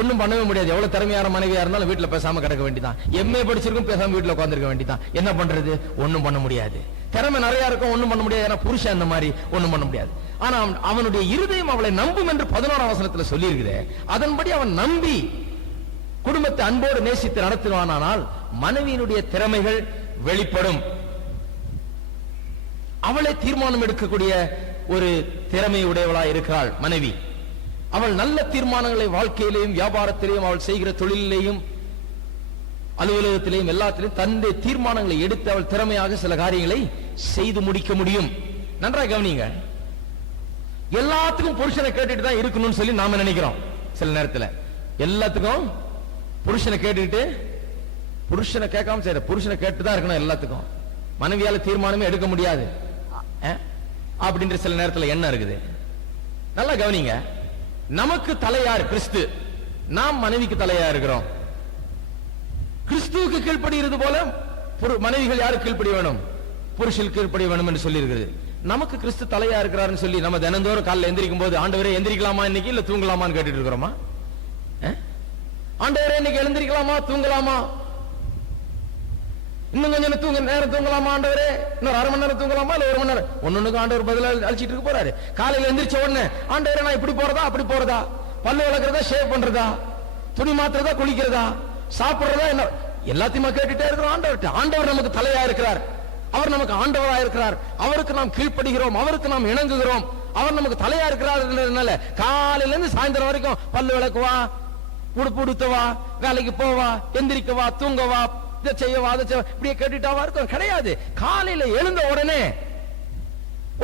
ஒன்னும் பண்ணவே முடியாது. எவ்வளவு திறமையான மனைவியா இருந்தாலும் வீட்டுல பேசாம கிடக்க வேண்டியதான். எம்ஏ படிச்சிருக்கும் பேசாம வீட்டுல உட்கார்ந்திருக்க வேண்டியதான். என்ன பண்றது? ஒன்னும் பண்ண முடியாது. திறமை நிறைய இருக்கும், ஒன்னும் பண்ண முடியாது. ஏன்னா புருஷன் அந்த மாதிரி ஒன்னும் பண்ண முடியாது. ஆனா அவனுடைய இருதயம் அவளை நம்பும் என்று 11ஆம் வசனத்துல சொல்லி இருக்குது. அதன்படி அவன் நம்பி குடும்பத்தை அன்போடு நேசித்து நடத்துவானால் மனைவியினுடைய திறமைகள் வெளிப்படும். அவளை தீர்மானம் எடுக்கக்கூடிய ஒரு திறமை உடையவளாய் இருக்கிறாள் மனைவி. அவள் நல்ல தீர்மானங்களை வாழ்க்கையிலேயும் வியாபாரத்திலேயும் அவள் செய்கிற தொழிலையும் அலுவலகத்திலேயும் எல்லாத்திலையும் தன்னுடைய தீர்மானங்களை எடுத்து அவள் திறமையாக சில காரியங்களை செய்து முடிக்க முடியும். நன்றாக கவனிங்க. எல்லாத்துக்கும் புருஷனை கேட்டுட்டு தான் இருக்கணும்னு சொல்லி நாம நினைக்கிறோம். சில நேரத்தில் எல்லாத்துக்கும் புருஷனை கேட்டுக்கிட்டு புருஷனை கேட்காம செய்யற புருஷனை கேட்டு தான் இருக்கணும். எல்லாத்துக்கும் மனைவியால தீர்மானமே எடுக்க முடியாது அப்படின்ற சில நேரத்தில் என்ன இருக்குது. நல்லா கவனிங்க. நமக்கு தலையார் கிறிஸ்து, நாம் மனைவிக்கு தலையா இருக்கிறோம். கிறிஸ்துவுக்கு கீழ்ப்படுகிறது போல மனைவிகள் யாருக்கு கீழ்ப்படி வேணும்? புருஷனுக்கு கீழ்ப்படி வேணும் என்று சொல்லி இருக்குது. நமக்கு கிறிஸ்து தலையா இருக்கிறாருன்னு சொல்லி நம்ம தினந்தோறும் காலையில் எந்திரிக்கும் போது ஆண்டவரே எந்திரிக்கலாமா இன்னைக்கு இல்ல தூங்கலாமான்னு கேட்டுட்டு இருக்கிறோமா? ஆண்டவரே இன்னைக்கு எழுந்திரிக்கலாமா தூங்கலாமா? இன்னும் கொஞ்சம் தூங்க நேரம் தூங்கலாமா ஆண்டவரே? இன்னொரு அரை மணி நேரம் தூங்கலாமா இல்ல ஒரு மணி நேரம்? ஒன்னொன்னுக்கு ஆண்டவர் பதில் அழிச்சிட்டு இருக்க போறாரு. காலையில எந்திரிச்ச உடனே ஆண்டவரே நான் இப்படி போறதா அப்படி போறதா, பல்லு வளர்க்கறதா ஷேவ் பண்றதா, துணி மாத்துறதா குளிக்கிறதா, சாப்பிடுறதா, என்ன எல்லாத்தையுமா கேட்டுட்டே இருக்கிறோம் ஆண்டவர்கிட்ட. ஆண்டவர் நமக்கு தலையா இருக்கிறார், அவர் நமக்கு ஆண்டவராக இருக்கிறார், அவருக்கு நாம் கீழ்ப்படுகிறோம், அவருக்கு நாம் இணங்குகிறோம், அவர் நமக்கு தலையா இருக்கிறார். காலையில இருந்து சாயந்தரம் வரைக்கும் பல்லு விளக்குவா, உடுப்பு உடுத்தவா, வேலைக்கு போவா, எந்திரிக்கவா, தூங்கவா, இதை செய்யவா, அதை செய்வா, இப்படியே கேட்டுட்டாவா இருக்கும் கிடையாது. காலையில எழுந்த உடனே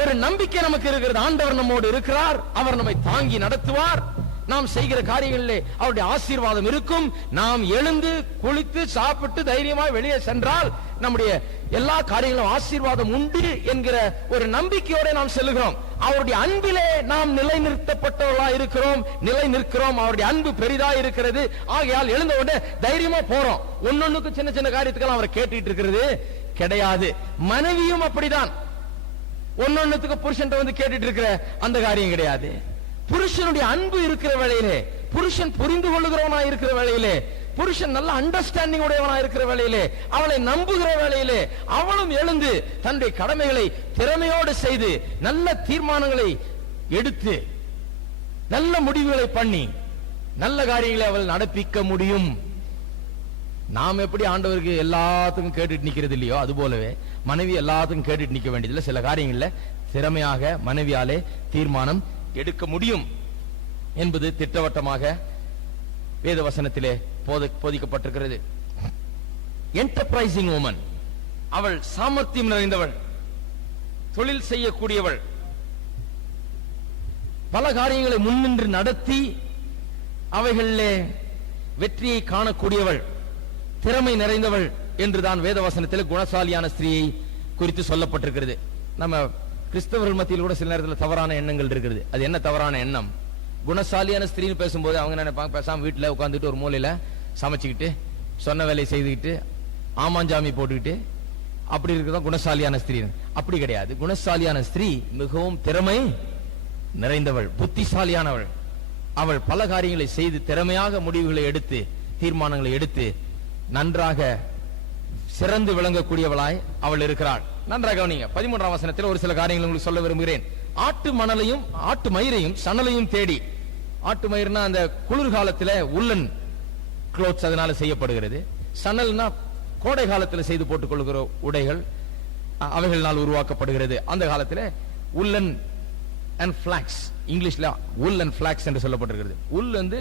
ஒரு நம்பிக்கை நமக்கு இருக்கிறது. ஆண்டவர் நம்மோடு இருக்கிறார், அவர் நம்மை தாங்கி நடத்துவார், நாம் செய்கிற காரியங்களிலே அவருடைய ஆசீர்வாதம் இருக்கும். நாம் எழுந்து குளித்து சாப்பிட்டு தைரியமாய் வெளியே சென்றால் நம்முடைய எல்லா காரியங்களும் ஆசீர்வாதம் உண்டு என்கிற ஒரு நம்பிக்கையோட நாம் செல்லுகிறோம். அவருடைய அன்பிலே நாம் நிலைநிறுத்தப்பட்டவர்களா இருக்கிறோம், நிலை நிற்கிறோம். அவருடைய அன்பு பெரிதா இருக்கிறது. ஆகையால் எழுந்த உடனே தைரியமா போறோம். ஒன்னொன்னுக்கு சின்ன சின்ன காரியத்துக்கெல்லாம் அவரை கேட்டுட்டு இருக்கிறது கிடையாது. மனைவியும் அப்படிதான். ஒன்னொன்னுக்கு புருஷன் வந்து கேட்டுட்டு இருக்கிற அந்த காரியம் கிடையாது. புருஷனுடைய அன்பு இருக்கிற வேளையிலே, புருஷன் புரிந்து கொள்ளுகிறவனா இருக்கிற வேளையிலே, புருஷன் நல்ல அண்டர்ஸ்டாண்டிங் உடையவனா இருக்கிற வேளையிலே, அவளை நம்புகிற வேளையிலே அவளும் எழுந்து தன்னுடைய கடமைகளை திறமையோடு செய்து நல்ல தீர்மானங்களை எடுத்து நல்ல முடிவுகளை பண்ணி நல்ல காரியங்களை அவள் நடப்பிக்க முடியும். நாம் எப்படி ஆண்டவருக்கு எல்லாத்துக்கும் கேட்டுட்டு நிக்கிறது இல்லையோ அது போலவே மனைவி எல்லாத்துக்கும் கேட்டுட்டு நிக்க வேண்டியதில்லை. சில காரியங்கள்ல திறமையாக மனைவியாலே தீர்மானம் எடுக்க முடியும் என்பது திட்டவட்டமாக வேத வசனத்திலே போதிக்கப்பட்டிருக்கிறது. என்டர்பிரைசிங் வுமன், அவள் சாமர்த்தியம் நிறைந்தவள், தொழில் செய்யக்கூடியவள், பல காரியங்களை முன்னின்று நடத்தி அவைகளிலே வெற்றியை காணக்கூடியவள், திறமை நிறைந்தவள் என்றுதான் வேத வசனத்தில் குணசாலியான ஸ்திரீயை குறித்து சொல்லப்பட்டிருக்கிறது. நம்ம கிறிஸ்தவர்கள் மத்தியில் கூட சில நேரத்தில் தவறான எண்ணங்கள் இருக்கிறது. அது என்ன தவறான எண்ணம்? குணசாலியான ஸ்திரீன்னு பேசும்போது அவங்க நினைப்பாங்க பேசாம வீட்டில் உட்காந்துட்டு ஒரு மூலையில சமைச்சுக்கிட்டு சொன்ன வேலையை செய்துக்கிட்டு ஆமாஞ்சாமி போட்டுக்கிட்டு அப்படி இருக்கிறதா குணசாலியான ஸ்திரீ. அப்படி கிடையாது. குணசாலியான ஸ்திரீ மிகவும் திறமை நிறைந்தவள், புத்திசாலியானவள். அவள் பல காரியங்களை செய்து திறமையாக முடிவுகளை எடுத்து தீர்மானங்களை எடுத்து நன்றாக சிறந்து விளங்கக்கூடியவளாய் அவள் இருக்கிறாள். நன்றாக கவனிங்க. 13ஆம் வசனத்தில் ஒரு சில காரியங்கள் உங்களுக்கு சொல்ல விரும்புகிறேன். ஆட்டு மணலையும் ஆட்டு மயிரையும் சணலையும் தேடி, ஆட்டு மயிர்னா அந்த குளிர்காலத்தில் உள்ளன் க்ளோத்ஸ் அதனால செய்யப்படுகிறது. சணல்னா கோடை காலத்தில் செய்து போட்டுக் கொள்கிற உடைகள், அவைகளினால் உருவாக்கப்படுகிறது. அந்த காலத்தில் உள்ளன் அண்ட் பிளாக்ஸ், இங்கிலீஷ்ல உல் அண்ட் பிளாக்ஸ் என்று சொல்லப்பட்டிருக்கிறது. உல் வந்து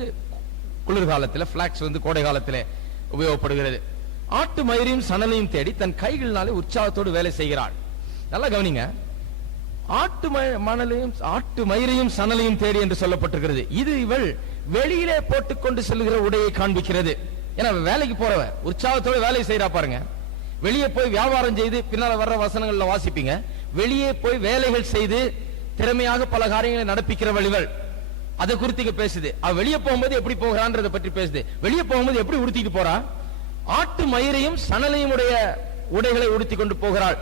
குளிர்காலத்தில், பிளாக்ஸ் வந்து கோடை காலத்தில் உபயோகப்படுகிறது. ஆட்டு மயிரையும் சணலையும் தேடி தன் கைகளினாலே உற்சாகத்தோடு வேலை செய்கிறாள். நல்லா கவனிங்க. ஆட்டு மயிரையும் சணலையும் தேடி என்று சொல்லப்பட்டிருக்கிறது. இது இவள் வெளியிலே போட்டுக்கொண்டு செல்கிற உடையை காண்பிக்கிறது. ஏன்னா வேலைக்கு போறவ உற்சாகத்தோடு வேலை செய்யறா பாருங்க. வெளியே போய் வியாபாரம் செய்து பின்னால வர்ற வசனங்கள்ல வாசிப்பீங்க. வெளியே போய் வேலைகள் செய்து திறமையாக பல காரியங்களை நடப்பிக்கிறவள் இவள். அதை குறித்து பேசுது. அவ வெளியே போகும்போது எப்படி போகிறான்றதை பற்றி பேசுது. வெளியே போகும்போது எப்படி உடுத்திட்டு போறா? ஆட்டு மயிரையும் சணலையும் உடைய உடைகளை உடுத்தி கொண்டு போகிறாள்.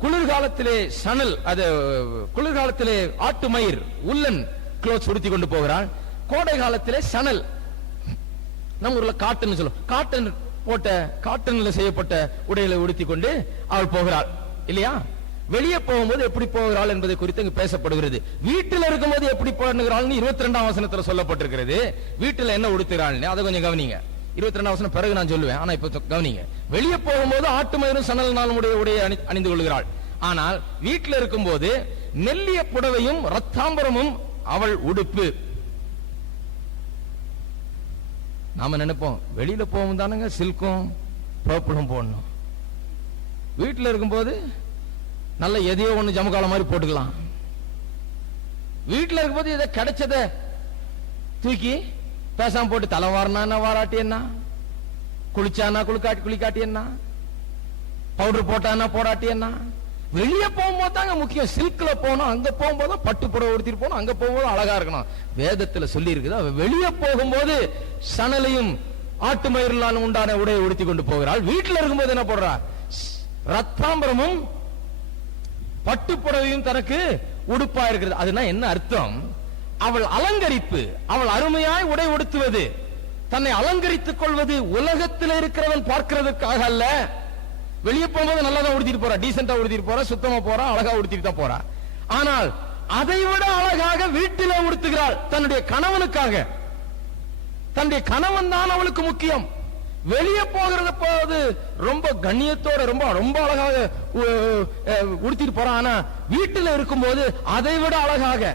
குளிர்காலத்திலே சணல், அது குளிர்காலத்திலே ஆட்டு மயிர் உள்ளன் க்ளோத்ஸ் உடுத்தி கொண்டு போகிறாள். கோடை காலத்திலே சணல், நம்ம ஊர்ல காட்டன் சொல்லும், காட்டன் போட்ட காட்டன்ல செய்யப்பட்ட உடைகளை உடுத்தி கொண்டு அவள் போகிறாள் இல்லையா? வெளியே போகும்போது எப்படி போகிறாள் என்பதை குறித்து இங்கு பேசப்படுகிறது. வீட்டில் இருக்கும்போது எப்படி பண்ணுகிறாள் 22ஆம் வசனத்தில் சொல்லப்பட்டிருக்கிறது. வீட்டில் என்ன உடுத்துகிறாள் அதை கொஞ்சம் கவனிங்க. 22ஆம் வசனம் பிறகு நான் சொல்லுவேன். ஆனா இப்ப கவனிங்க. வெளியே போகும்போது ஆட்டு மயிரும் சணல் நாளுடைய உடையை அணிந்து கொள்கிறாள். ஆனால் வீட்டில் இருக்கும்போது மெல்லிய புடவையும் ரத்தாம்பரமும் அவள் உடுப்பு. நாம நினைப்போம் வெளியில போகும் தானுங்க சில்க்கும் பர்பிளும் போடணும், வீட்டில் இருக்கும்போது நல்ல எதையோ ஒண்ணு ஜமுக்கால மாதிரி போட்டுக்கலாம். வீட்டில் இருக்கும்போது இதை கிடைச்சத தூக்கி பேசாம போட்டு தலை வாரினா வாராட்டி என்ன, குளிச்சானா குளிக்காட்டி என்ன, பவுடர் போட்டானா போடாட்டி என்ன. வெளியே போகும்போது தாங்க முக்கியம். சில்க்ல போனோம், அங்க போகும்போது பட்டு புடவை உடுத்திட்டு போனோம், அங்க போகும்போது அழகா இருக்கணும். வேதத்துல சொல்லி இருக்குது வெளியே போகும்போது சணலையும் ஆட்டு மயிரிலாலும் உண்டான உடையை உடுத்தி கொண்டு போகிறாள். வீட்டில் இருக்கும்போது என்ன போடுறா? ரத்தாம்பரமும் பட்டு புடவையும் தனக்கு உடுப்பா இருக்கிறது. அதுனா என்ன அர்த்தம்? அவள் அலங்கரிப்பு, அவள் அருமையாய் உடை உடுத்துவது, தன்னை அலங்கரித்துக் கொள்வது உலகத்தில் இருக்கிறவன் பார்க்கிறதுக்காக அல்ல. வெளியே போகும்போது நல்லா தான் உடுத்திட்டு போறா, டீசென்டா உடுத்திட்டு போறா, சுத்தமா போறா, அழகா உடுத்திட்டு தான் போறா. ஆனால் அதை விட அழகாக வீட்டிலே உடுத்துகிறாள் தன்னுடைய கணவனுக்காக. தன்னுடைய கணவன் தான் அவளுக்கு முக்கியம். வெளியே போகிறது போது ரொம்ப கண்ணியத்தோட ரொம்ப ரொம்ப அழகாக உடுத்திட்டு போறான். ஆனா வீட்டில் இருக்கும்போது அதை விட அழகாக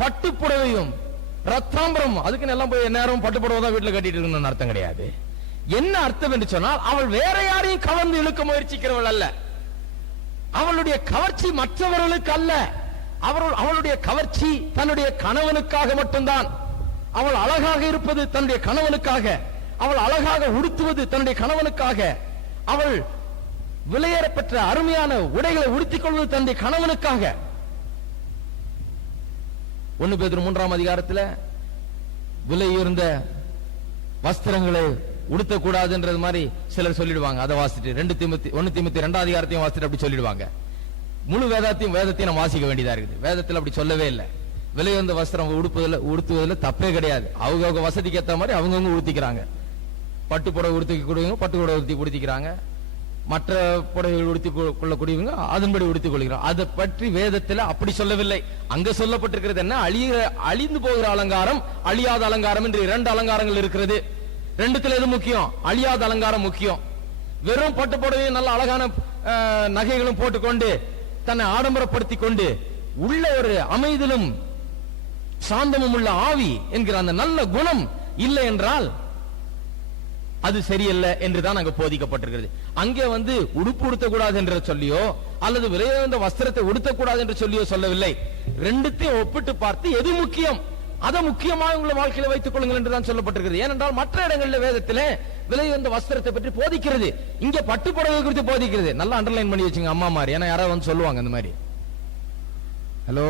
பட்டு புடவையும் ரத்தாம்பரம், அதுக்கு எல்லாம் போய் நேரம் பட்டு புடவை தான் வீட்டில் கட்டிட்டு இருக்கணும்னு அர்த்தம் கிடையாது. என்ன அர்த்தம் என்று சொன்னால் அவள் வேற யாரையும் கவர்ந்து இழுக்க முயற்சிக்கிறவள் அல்ல. அவளுடைய கவர்ச்சி மற்றவர்களுக்கு அல்ல. அவளுடைய கவர்ச்சி தன்னுடைய கணவனுக்காக மட்டும்தான். அவள் அழகாக இருப்பது தன்னுடைய கணவனுக்காக, அவள் அழகாக உடுத்துவது தன்னுடைய கணவனுக்காக, அவள் விலையேறப்பெற்ற அருமையான உடைகளை உடுத்திக் கொள்வது தன்னுடைய கணவனுக்காக. 1 பேதுரு 3ஆம் அதிகாரத்தில் விலை உயர்ந்த வஸ்திரங்களை உடுத்தக்கூடாதுன்றது மாதிரி சிலர் சொல்லிடுவாங்க. அதை வாசிட்டு 1 தீமோத்தேயு 2ஆம் அதிகாரத்தையும் வாசிட்டு அப்படி சொல்லிடுவாங்க. முழு வேதத்தையும் நம்ம வாசிக்க வேண்டியதா இருக்குது. வேதத்தில் அப்படி சொல்லவே இல்லை. விலை உயர்ந்த வஸ்திரம் உடுத்துவதில் தப்பே கிடையாது. அவங்க வசதிக்கு ஏற்ற மாதிரி அவங்கவுங்க உடுத்திக்கிறாங்க. பட்டு புடவை உடுத்திக்கூடியவங்க பட்டு புடவை உடுத்திக்கிறாங்க, மற்ற புடவைகள் உடுத்தி கொள்ளக்கூடியவங்க அதன்படி உடுத்திக் கொள்கிறாங்க. அதை பற்றி வேதத்தில் அப்படி சொல்லவில்லை. அங்க சொல்லப்பட்டிருக்கிறது என்ன? அழிந்து போகிற அலங்காரம், அழியாத அலங்காரம் என்று 2 அலங்காரங்கள் இருக்கிறது. 2த்துல எது முக்கியம்? அழியாத அலங்காரம் முக்கியம். வெறும் பட்டு புடவையும் நல்ல அழகான நகைகளும் போட்டுக்கொண்டு தன்னை ஆடம்பரப்படுத்திக் கொண்டு உள்ள ஒரு அமைதியிலும் சாந்தமும் உள்ள ஆவி என்கிற அந்த நல்ல குணம் இல்லை என்றால் அது சரியல்ல என்றுதான் அங்க போதிக்கப்பட்டிருக்கிறது. அங்கே உடுப்பு உடுத்தக்கூடாது என்று சொல்லியோ அல்லது விலையுயர்ந்த வஸ்திரத்தை உடுத்தக்கூடாது என்று சொல்லியோ சொல்லவில்லை. 2த்தையும் ஒப்பிட்டு பார்த்து எது முக்கியம் அதை முக்கியமாக உங்கள் வாழ்க்கையில வைத்துக் கொள்ளுங்கள் என்றுதான் சொல்லப்பட்டிருக்கிறது. ஏனென்றால் மற்ற இடங்களில் வேதத்திலே விலையுயர்ந்த வஸ்திரத்தை பற்றி போதிக்கிறது, இங்க பட்டு புடவை குறித்து போதிக்கிறது. நல்லா அண்டர்லைன் பண்ணி வச்சுங்க அம்மா மாதிரி. ஏன்னா யாராவது சொல்லுவாங்க இந்த மாதிரி, ஹலோ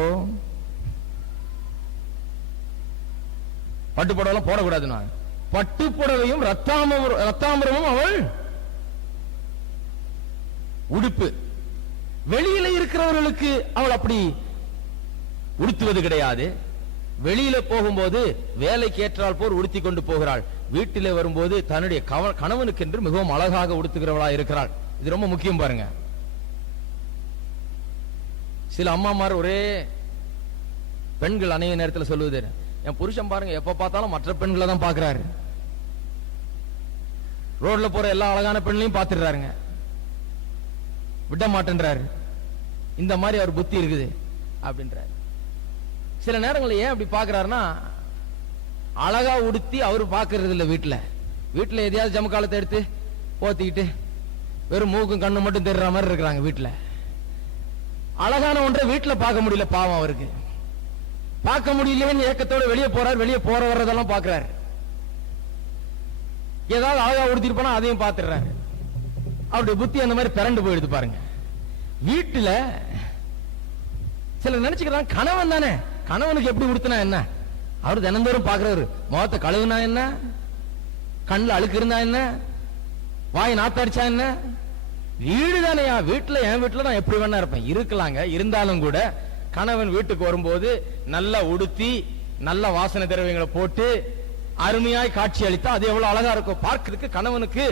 பட்டு புடவை போடக்கூடாதுன்னா, பட்டு புடவையும் ரத்தாம்பரமும் அவள் உடுப்பு. வெளியில இருக்கிறவர்களுக்கு அவள் அப்படி உடுத்துவது கிடையாது. வெளியில போகும்போது வேலைக்கு ஏற்றால் போர் உடுத்தி கொண்டு போகிறாள். வீட்டிலே வரும்போது தன்னுடைய கணவனுக்கு என்று மிகவும் அழகாக உடுத்துகிறவளா இருக்கிறாள். இது ரொம்ப முக்கியம் பாருங்க. சில அம்மாமார் ஒரே பெண்கள் அநேக நேரத்தில் சொல்லுவது, என் புருஷன் பாருங்க எப்ப பார்த்தாலும் மற்ற பெண்களை தான் பாக்குறாரு, ரோட்ல போற எல்லா அழகான பெண்களையும் பார்த்துடுறாருங்க, விட மாட்டேன்றாரு, இந்த மாதிரி அவர் புத்தி இருக்குது அப்படின்றாரு. சில நேரங்களில் ஏன் அப்படி பாக்குறாருன்னா, அழகா உடுத்தி அவரு பாக்குறது இல்ல. வீட்டுல எதையாவது ஜமக்காலத்தை எடுத்து போத்திக்கிட்டு வெறும் மூக்கும் கண்ணு மட்டும் தெரிற மாதிரி இருக்கிறாங்க. வீட்டுல அழகான ஒன்றை வீட்டுல பார்க்க முடியல. பாவம் அவருக்கு பார்க்க முடியலன்னு ஏக்கத்தோட வெளியே போறாரு. வெளியே போற வர்றதெல்லாம் பாக்குறாரு. ஏதாவது அழகா உடுத்திட்டு போனா அதையும் பாத்துறாரு. அவருடைய புத்தி அந்த மாதிரி பிறண்டு போயிடுது பாருங்க. வீட்டுல சிலர் நினைச்சுக்கிறாங்க கணவன் தானே, கணவனுக்கு எப்படி உடுத்தினா என்ன, அவரு தினந்தோறும் பாக்குறவரு, முகத்தை கழுவுனா என்ன, கண்ணுல அழுக்கு இருந்தா என்ன, வாய் நாத்தடிச்சா என்ன, வீடு தானையா, வீட்டுல என் வீட்டுல நான் எப்படி வேணா இருப்பேன், இருக்கலாங்க. இருந்தாலும் கூட கணவன் வீட்டுக்கு வரும்போது நல்லா உடுத்தி நல்ல வாசனை திரவியங்களை போட்டு அருமையாய் காட்சி அளித்தா அது எவ்வளவு அழகா இருக்கும் பார்க்கிறதுக்கு. கணவனுக்கு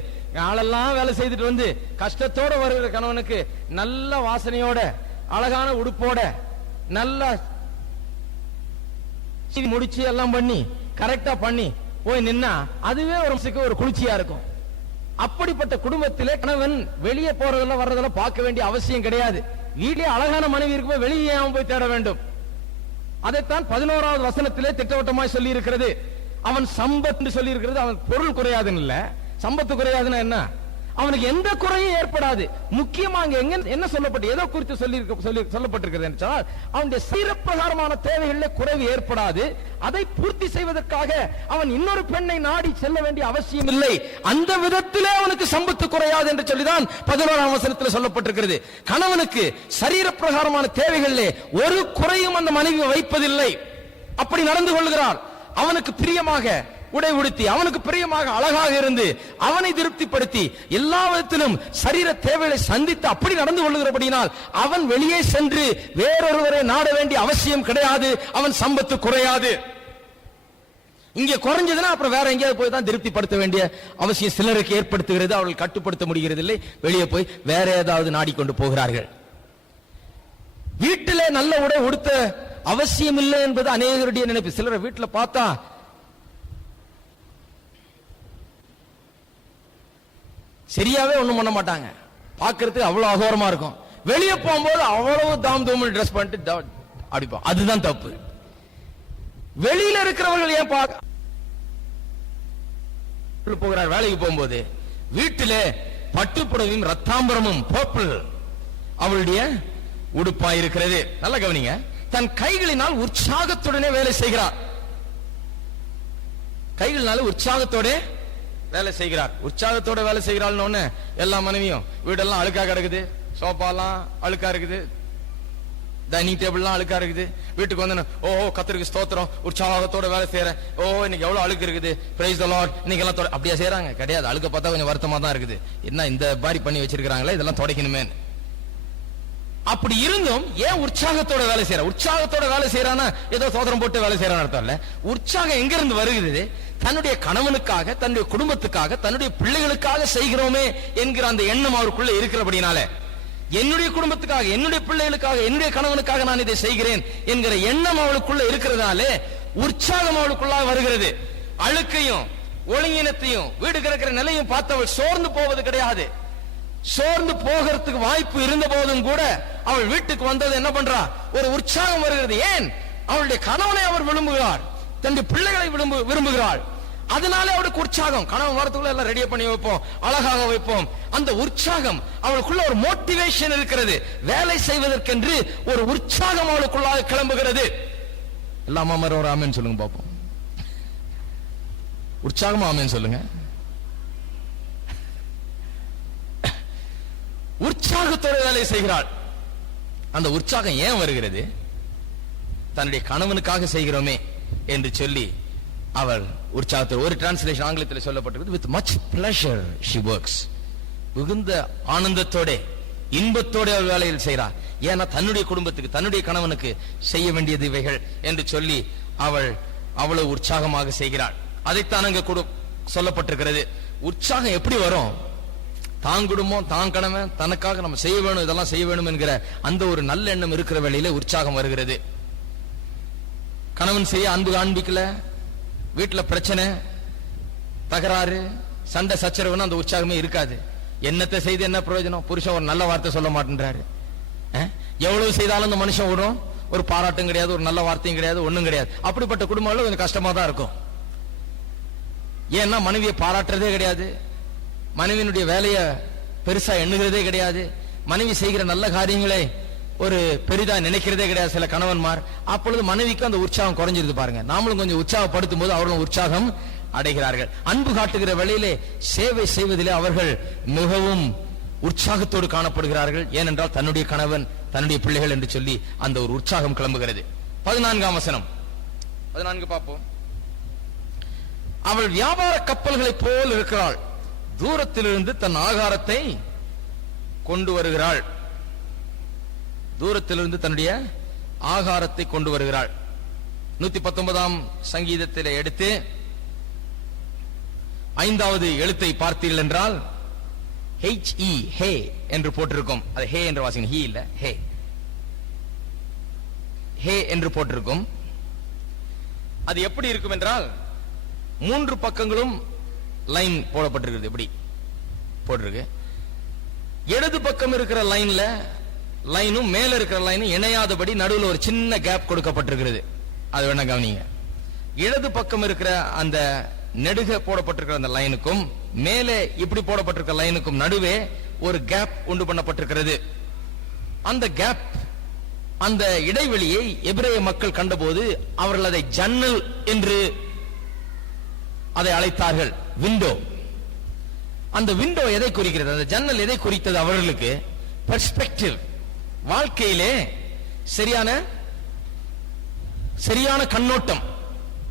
ஆளெல்லாம் வேலை செய்துட்டு வந்து கஷ்டத்தோட வருகிற கணவனுக்கு நல்ல வாசனையோட அழகான உடுப்போட நல்லா முடிச்சு எல்லாம் பண்ணி கரெக்டா பண்ணி போய் நின்னா அதுவே ஒரு குளிர்ச்சியா இருக்கும். அப்படிப்பட்ட குடும்பத்திலே கணவன் வெளியே போறதெல்லாம் வர்றதெல்லாம் பார்க்க வேண்டிய அவசியம் கிடையாது. வீட்டிலே அழகான மனைவி இருக்கும்போது வெளியே அவன் போய் தேட வேண்டும். அதைத்தான் 11வது வசனத்திலே திட்டவட்டமாய் சொல்லி இருக்கிறது. அவன் சம்பத்து சொல்லி இருக்கிறது. அவன் பொருள் குறையாதுன்னு இல்ல, சம்பத்து குறையாதுன்னா என்ன, அவனுக்கு எந்த குறையும் ஏற்படாது. முக்கியமா அங்க என்ன சொல்லப்பட்டு எதோ குறித்து சொல்லப்பட்டிருக்கிறது என்றால், அவனுடைய சீரப்பிரகாரமான தேவைகளில் குறைவு ஏற்படாது. அதை பூர்த்தி செய்வதற்காக அவன் இன்னொரு பெண்ணை நாடி செல்ல வேண்டிய அவசியம் இல்லை. அந்த விதத்திலே அவனுக்கு சம்பத்து குறையாது என்று சொல்லிதான் 11ஆம் வசனத்தில் சொல்லப்பட்டிருக்கிறது. கணவனுக்கு சரீரப்பிரகாரமான தேவைகளிலே ஒரு குறையும் அந்த மனைவி வைப்பதில்லை. அப்படி நடந்து கொள்கிறாள். அவனுக்கு பிரியமாக உடை உடுத்தி, அவனுக்கு பிரியமாக அழகாக இருந்து, அவனை திருப்திப்படுத்தி, எல்லா விதத்திலும் சரீர தேவைகளை சந்தித்து அப்படி நடந்து கொள்ளுகிறபடினால் அவன் வெளியே சென்று வேறொருவரை நாட வேண்டிய அவசியம் கிடையாது. அவன் சம்பத்து குறையாது. இங்கே குறைஞ்சதுன்னா அப்புறம் வேற எங்கேயாவது போய் தான் திருப்திப்படுத்த வேண்டிய அவசியம் சிலருக்கு ஏற்படுத்துகிறது. அவர்கள் கட்டுப்படுத்த முடிகிறது இல்லை, வெளியே போய் வேற ஏதாவது நாடிக்கொண்டு போகிறார்கள். வீட்டிலே நல்ல உடை உடுத்த அவசியம் இல்லை என்பது அநேகருடைய நினைப்பு. சிலரை வீட்டில் பார்த்தா சரியாவே ஒண்ணும் பண்ண மாட்டாங்க, பாக்குறதுக்கு அவ்வளவு அகோரமா இருக்கும். வெளியே போகும்போது அவ்வளவு தாம் தூமல் ட்ரெஸ் பண்ணிட்டு அடிப்பான். அதுதான் தப்பு. வெளியில இருக்கிறவர்கள் ஏன் போகிறார் வேலைக்கு போகும்போது, வீட்டிலே பட்டுப்புடவையும் ரத்தாம்பரமும் பர்பிள் அவளுடைய உடுப்பா இருக்கிறது. நல்ல கவனிங்க. தன் கைகளினால் உற்சாகத்துடனே வேலை செய்கிறார். கைகளினால உற்சாகத்தோட வேலை செய்கிறார். உற்சாகத்தோட வேலை செய்கிறாள். எல்லா மனைவியும் வீடெல்லாம் அழுக்கா கிடக்குது, சோஃபாலாம் அழுக்கா இருக்குது, டைனிங் டேபிள்லாம் அழுக்கா இருக்குது. வீட்டுக்கு வந்து ஓ கர்த்தருக்கு ஸ்தோத்திரம், உற்சாகத்தோட வேலை செய்யறேன், ஓ இன்னைக்கு எவ்வளவு அழுக்கு இருக்குது, பிரைஸ் தி லார்ட், இன்னைக்கு எல்லாம் அப்படியே செய்யறாங்க. கிடையாது. அழுக்க பார்த்தா கொஞ்சம் வருத்தமா தான் இருக்குது. என்ன இந்த மாதிரி பண்ணி வச்சிருக்காங்களே, இதெல்லாம் துடைக்கணுமே. அப்படி இருந்தும் ஏன் உற்சாகத்தோட வேலை செய்யற? உற்சாகத்தோட வேலை செய்யறானா ஏதோ சோதரம் போட்டு வேலை செய்யறான்னு அர்த்தம் இல்ல. உற்சாகம் எங்க இருந்து வருகிறது? தன்னுடைய கணவனுக்காக, தன்னுடைய குடும்பத்துக்காக, தன்னுடைய பிள்ளைகளுக்காக செய்கிறோமே என்கிற அந்த எண்ணம் அவருக்குள்ள இருக்கிறபடினால, என்னுடைய குடும்பத்துக்காக, என்னுடைய பிள்ளைகளுக்காக, என்னுடைய கணவனுக்காக நான் இதை செய்கிறேன் என்கிற எண்ணம் அவளுக்குள்ள இருக்கிறதாலே உற்சாகம் அவளுக்குள்ளாக வருகிறது. அழுக்கையும் ஒழுங்கினத்தையும் வீடு கிடக்கிற நிலையும் பார்த்தவள் சோர்ந்து போவது கிடையாது. சோர்ந்து போகிறதுக்கு வாய்ப்பு இருந்த போதும் கூட அவள் வீட்டுக்கு வந்தது என்ன பண்றா? ஒரு உற்சாகம் வருகிறது. ஏன்? அவளுடைய கணவனை அவர் விரும்புகிறார், தன்னுடைய பிள்ளைகளை விரும்புகிறாள். அதனாலே அவளுக்கு உற்சாகம். கணவன் வரத்துக்குள்ள எல்லாம் ரெடியா பண்ணி வைப்போம், அழகாக வைப்போம். அந்த உற்சாகம் அவளுக்குள்ள ஒரு மோட்டிவேஷன் இருக்கிறது. வேலை செய்வதற்கென்று ஒரு உற்சாகம் அவளுக்குள்ளாக கிளம்புகிறது. எல்லா மாமரும் ஒரு ஆமேன்னு சொல்லுங்க பாப்போம். உற்சாகமா ஆமேன்னு சொல்லுங்க. உற்சாகத்தோட வேலை செய்கிறாள். அந்த உற்சாகம் ஏன் வருகிறது? தன்னுடைய கணவனுக்காக செய்கிறோமே என்று சொல்லி அவள் உற்சாகத்தோடு. ஒரு டிரான்ஸ்லேஷன் ஆங்கிலத்தில் சொல்லப்பட்டிருக்கிறது, with much pleasure she works. மிகுந்த ஆனந்தத்தோட இன்பத்தோட அவள் வேலையில் செய்கிறாள். ஏன்னா தன்னுடைய குடும்பத்துக்கு, தன்னுடைய கணவனுக்கு செய்ய வேண்டியது இவைகள் என்று சொல்லி அவள் அவ்வளவு உற்சாகமாக செய்கிறாள். அதைத்தான் அங்க சொல்லப்பட்டிருக்கிறது. உற்சாகம் எப்படி வரும்? தான் குடும்பம், தான் கணவன், தனக்காக நம்ம செய்ய வேணும், இதெல்லாம் செய்ய வேணும் என்கிற அந்த ஒரு நல்ல எண்ணம் இருக்கிற வேளையில உற்சாகம் வருகிறது. கணவன் செய்ய அன்பு காண்பிக்கல, வீட்டுல பிரச்சனை, தகராறு, சண்டை சச்சரவுன்னு அந்த உற்சாகமே இருக்காது. என்னத்தை செய்து என்ன பிரயோஜனம்? புருஷன் ஒரு நல்ல வார்த்தை சொல்ல மாட்டேன்றாரு. எவ்வளவு செய்தாலும் அந்த மனுஷன் விடும், ஒரு பாராட்டும் கிடையாது, ஒரு நல்ல வார்த்தையும் கிடையாது, ஒண்ணும் கிடையாது. அப்படிப்பட்ட குடும்பங்கள் கொஞ்சம் கஷ்டமா தான் இருக்கும். ஏன்னா மனைவியை பாராட்டுறதே கிடையாது, மனைவியினுடைய வேலையை பெருசா எண்ணுகிறதே கிடையாது, மனைவி செய்கிற நல்ல காரியங்களை ஒரு பெரிதா நினைக்கிறதே கிடையாது சில கணவன்மார். அப்பொழுது மனைவிக்கு அந்த உற்சாகம் குறைஞ்சிருது பாருங்க. நாமளும் கொஞ்சம் உற்சாகப்படுத்தும் போது அவர்களும் உற்சாகம் அடைகிறார்கள். அன்பு காட்டுகிற வேளையிலே சேவை செய்வதிலே அவர்கள் மிகவும் உற்சாகத்தோடு காணப்படுகிறார்கள். ஏனென்றால் தன்னுடைய கணவன், தன்னுடைய பிள்ளைகள் என்று சொல்லி அந்த ஒரு உற்சாகம் கிளம்புகிறது. 14ஆம் வசனம், 14 பார்ப்போம். அவள் வியாபார கப்பல்களை போல் இருக்கிறாள், தூரத்திலிருந்து தன் ஆகாரத்தை கொண்டு வருகிறாள். தூரத்திலிருந்து தன்னுடைய ஆகாரத்தை கொண்டு வருகிறாள். 119ஆம் சங்கீதத்தில் எடுத்து 5வது எழுத்தை பார்த்தீர்கள் என்றால் HE ஹே என்று போட்டிருக்கும். அது ஹே என்று வாசிங்க, ஹீ இல்ல, ஹே, ஹே என்று போட்டிருக்கும். அது எப்படி இருக்கும் என்றால் 3 பக்கங்களும் லைன் போடப்பட்டிருக்கிறது. எப்படி போட்டிருக்கு? இடது பக்கம் இருக்கிற லைன்ல லைனும் மேல இருக்கிற லைனும் இணையாதபடி நடுவில் ஒரு சின்ன கேப் கொடுக்கப்பட்டிருக்கிறது. அது வேணா கவனிங்க. இடது பக்கம் இருக்கிற அந்த நெடுக போடப்பட்டிருக்கிற அந்த லைனுக்கும் மேலே இப்படி போடப்பட்டிருக்கிற லைனுக்கும் நடுவே ஒரு கேப் உண்டு பண்ணப்பட்டிருக்கிறது. அந்த கேப், அந்த இடைவெளியை எபிரேய மக்கள் கண்டபோது அவர்கள் அதை ஜன்னல் என்று அதை அழைத்தார்கள். விண்டோ. அந்த விண்டோ எதை குறிக்கிறது? அந்த ஜன்னல் எதை குறித்தது? அவர்களுக்கு பெர்ஸ்பெக்டிவ். வாழ்க்கையிலே சரியான கண்ணோட்டம்,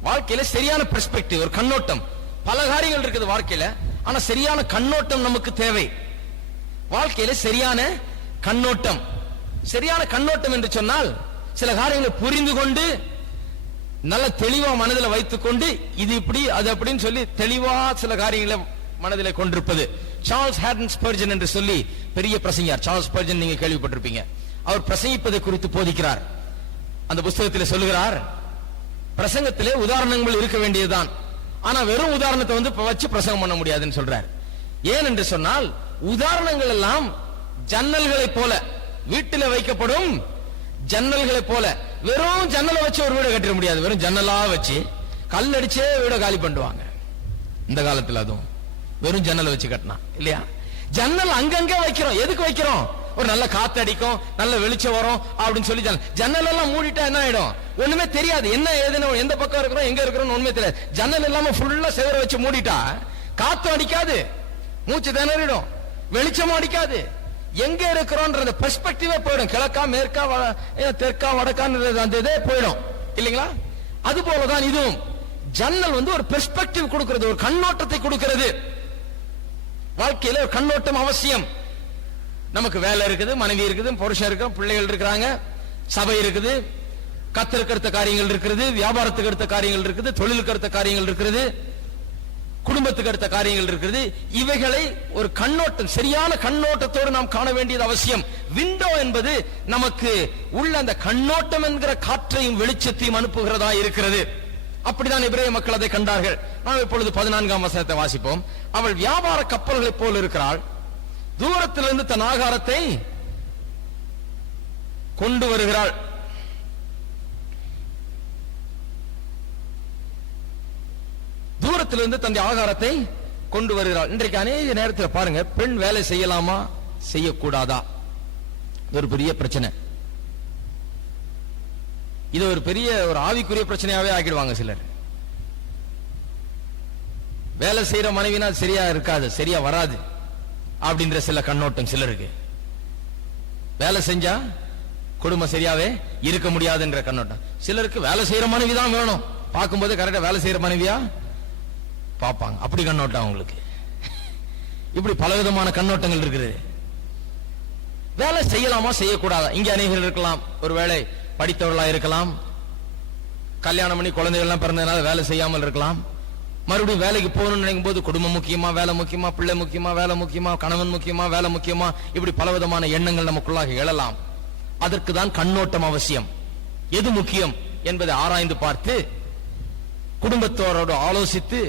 வாழ்க்கையில சரியான பெர்ஸ்பெக்டிவ், ஒரு கண்ணோட்டம். பல காரியங்கள் இருக்குது வாழ்க்கையில, ஆனா சரியான கண்ணோட்டம் நமக்கு தேவை. வாழ்க்கையில சரியான கண்ணோட்டம். சரியான கண்ணோட்டம் என்று சொன்னால் சில காரியங்களை புரிந்து கொண்டு நல்ல தெளிவா மனதில் வைத்துக் கொண்டு இது இப்படி அது அப்படின்னு சொல்லி தெளிவா சில காரியங்களை மனதில் கொண்டிருப்பது. சார்ல்ஸ் ஹேட்டன் ஸ்பர்ஜன் என்று சொல்லி பெரிய பிரசங்கியார். சார்ல்ஸ் ஸ்பர்ஜன் நீங்க கேள்விப்பட்டிருப்பீங்க. அவர் பிரசங்கிப்பதை குறித்து போதிக்கிறார். அந்த புத்தகத்தில் சொல்லுகிறார், பிரசங்கத்திலே உதாரணங்கள் இருக்க வேண்டியதுதான், ஆனா வெறும் உதாரணத்தை வச்சு பிரசங்கம் பண்ண முடியாதுன்னு சொல்றார். ஏன் என்று சொன்னால் உதாரணங்கள் எல்லாம் ஜன்னல்களை போல, வீட்டில் வைக்கப்படும் ஜன்னல்களை போல. வெறும் ஜன்னலை வச்சு ஒரு வீடு கட்டிட முடியாது. வெறும் ஜன்னலா வச்சு கல் அடிச்சே வீட காலி பண்ணுவாங்க இந்த காலத்தில். அதுவும் வெறும் ஜன்னலை வச்சு கட்டினா இல்லையா? ஜன்னல் அங்கங்க வைக்கிறோம். எதுக்கு வைக்கிறோம்? ஒரு நல்ல காத்து அடிக்கும், நல்ல வெளிச்சம் வரும் அப்படின்னு சொல்லி ஜன்னல் எல்லாம் மூடிட்டா என்ன ஆயிடும்? ஒண்ணுமே தெரியாது. என்ன ஏதுன்னு, எந்த பக்கம் இருக்கிறோம் எங்க இருக்கிறோம் ஒண்ணுமே தெரியாது. ஜன்னல் இல்லாம ஃபுல்லா செவரை வச்சு மூடிட்டா காத்தும் அடிக்காது, மூச்சு திணறிடும், வெளிச்சமும் அடிக்காது. எங்க இருக்கிறோம்ன்ற பெர்ஸ்பெக்டிவே போயிடும். கிழக்கா மேற்கா தெற்கா வடக்கான்றது அந்த இதே போயிடும் இல்லைங்களா? அது போலதான் இதுவும். ஜன்னல் ஒரு பெர்ஸ்பெக்டிவ் கொடுக்கிறது, ஒரு கண்ணோட்டத்தை கொடுக்கிறது. வாழ்க்கையில ஒரு கண்ணோட்டம் அவசியம். நமக்கு வேலை இருக்குது, மனைவி இருக்குது, புருஷன் இருக்கு, பிள்ளைகள் இருக்கிறாங்க, சபை இருக்குது, கத்தருக்கு அடுத்த காரியங்கள் இருக்கிறது, வியாபாரத்துக்கு அடுத்த காரியங்கள் இருக்குது, தொழிலுக்கு அடுத்த காரியங்கள் இருக்கிறது, குடும்பத்துக்கு அடுத்த காரியங்கள் இருக்கிறது. இவைகளை ஒரு கண்ணோட்டம், சரியான கண்ணோட்டத்தோடு நாம் காண வேண்டியது அவசியம். விண்டோ என்பது நமக்கு உள்ள அந்த கண்ணோட்டம் என்கிற காற்றையும் வெளிச்சத்தையும் அனுப்புகிறதா இருக்கிறது. அப்படிதான் எபிரேய மக்கள் அதை கண்டார்கள். நாம் இப்பொழுது 14ஆம் வசனத்தை வாசிப்போம். அவள் வியாபார கப்பல்களைப் போல் இருக்கிறாள், தூரத்திலிருந்து தன் ஆகாரத்தை கொண்டு வருகிறாள். தூரத்திலிருந்து தன் ஆகாரத்தை கொண்டு வருகிறாள். இன்றைக்கு அநேக நேரத்தில் பாருங்க, பெண் வேலை செய்யலாமா செய்யக்கூடாதா, இது ஒரு பெரிய பிரச்சனை. இது ஒரு பெரிய ஒரு ஆவிக்குரிய பிரச்சனையாவே ஆக்கிடுவாங்க சிலர். வேலை செய்யற மனைவினா சரியா இருக்காது, சரியா வராது அப்படின்ற சில கண்ணோட்டம் சிலருக்கு. வேலை செஞ்சா குடும்பம் சரியாவே இருக்க முடியாதுன்ற கண்ணோட்டம் சிலருக்கு. வேலை செய்யற மனைவி தான் வேணும், பார்க்கும்போது கரெக்டா வேலை செய்யற மனைவியா பார்ப்பாங்க, அப்படி கண்ணோட்டம் அவங்களுக்கு. இப்படி பலவிதமான கண்ணோட்டங்கள் இருக்குது. வேலை செய்யலாமா செய்யக்கூடாதா? இங்க அநேகர்கள் இருக்கலாம், ஒருவேளை படித்தவர்களா இருக்கலாம், கல்யாணம் பண்ணி குழந்தைகள்லாம் பிறந்ததுனால வேலை செய்யாமல் இருக்கலாம். மறுபடியும் வேலைக்கு போகணும்னு நினைக்கும் போது குடும்பம் முக்கியமா, வேலை முக்கியமா, பிள்ளை முக்கியமா, வேலை முக்கியமா, கணவன் முக்கியமா, வேலை முக்கியமா, இப்படி பலவிதமான எண்ணங்கள் நமக்குள்ளாக எழலாம். அதற்கு தான் கண்ணோட்டம் அவசியம். எது முக்கியம் என்பதை ஆராய்ந்து பார்த்து, குடும்பத்தோரோடு ஆலோசித்து,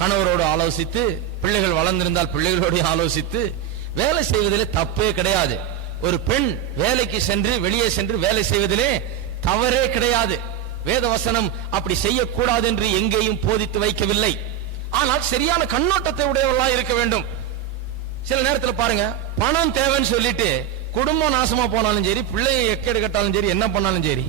கணவரோடு ஆலோசித்து, பிள்ளைகள் வளர்ந்திருந்தால் பிள்ளைகளோடு ஆலோசித்து வேலை செய்வதிலே தப்பே கிடையாது. ஒரு பெண் வேலைக்கு சென்று வெளியே சென்று வேலை செய்வதிலே தவறே கிடையாது. வேத வசனம் அப்படி செய்யக்கூடாது என்று எங்கேயும் போதித்து வைக்கவில்லை. ஆனால் சரியான கண்ணோட்டத்தை உடையவர்களா இருக்க வேண்டும். சில நேரத்தில் பாருங்க, பணம் தேவைன்னு சொல்லிட்டு குடும்பம் நாசமா போனாலும் சரி, பிள்ளையை எக்கேடு கட்டாலும் சரி, என்ன பண்ணாலும் சரி,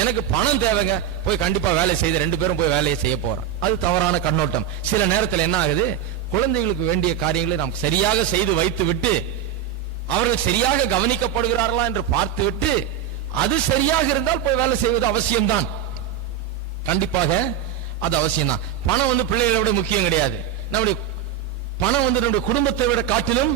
எனக்கு பணம் தேவைங்க, போய் கண்டிப்பா வேலை செய்து 2 பேரும் போய் வேலையை செய்ய போறோம். அது தவறான கண்ணோட்டம். சில நேரத்தில் என்ன ஆகுது, குழந்தைகளுக்கு வேண்டிய காரியங்களை நாம் சரியாக செய்து வைத்து விட்டு, அவர்கள் சரியாக கவனிக்கப்படுகிறார்களா என்று பார்த்து விட்டு, அது சரியாக இருந்தால் போய் வேலை செய்வது அவசியம்தான். கண்டிப்பாக அது அவசியம் தான். பணம் பிள்ளைகளை விட முக்கியம் கிடையாது. நம்முடைய பணம் நம்முடைய குடும்பத்தை விட காட்டிலும்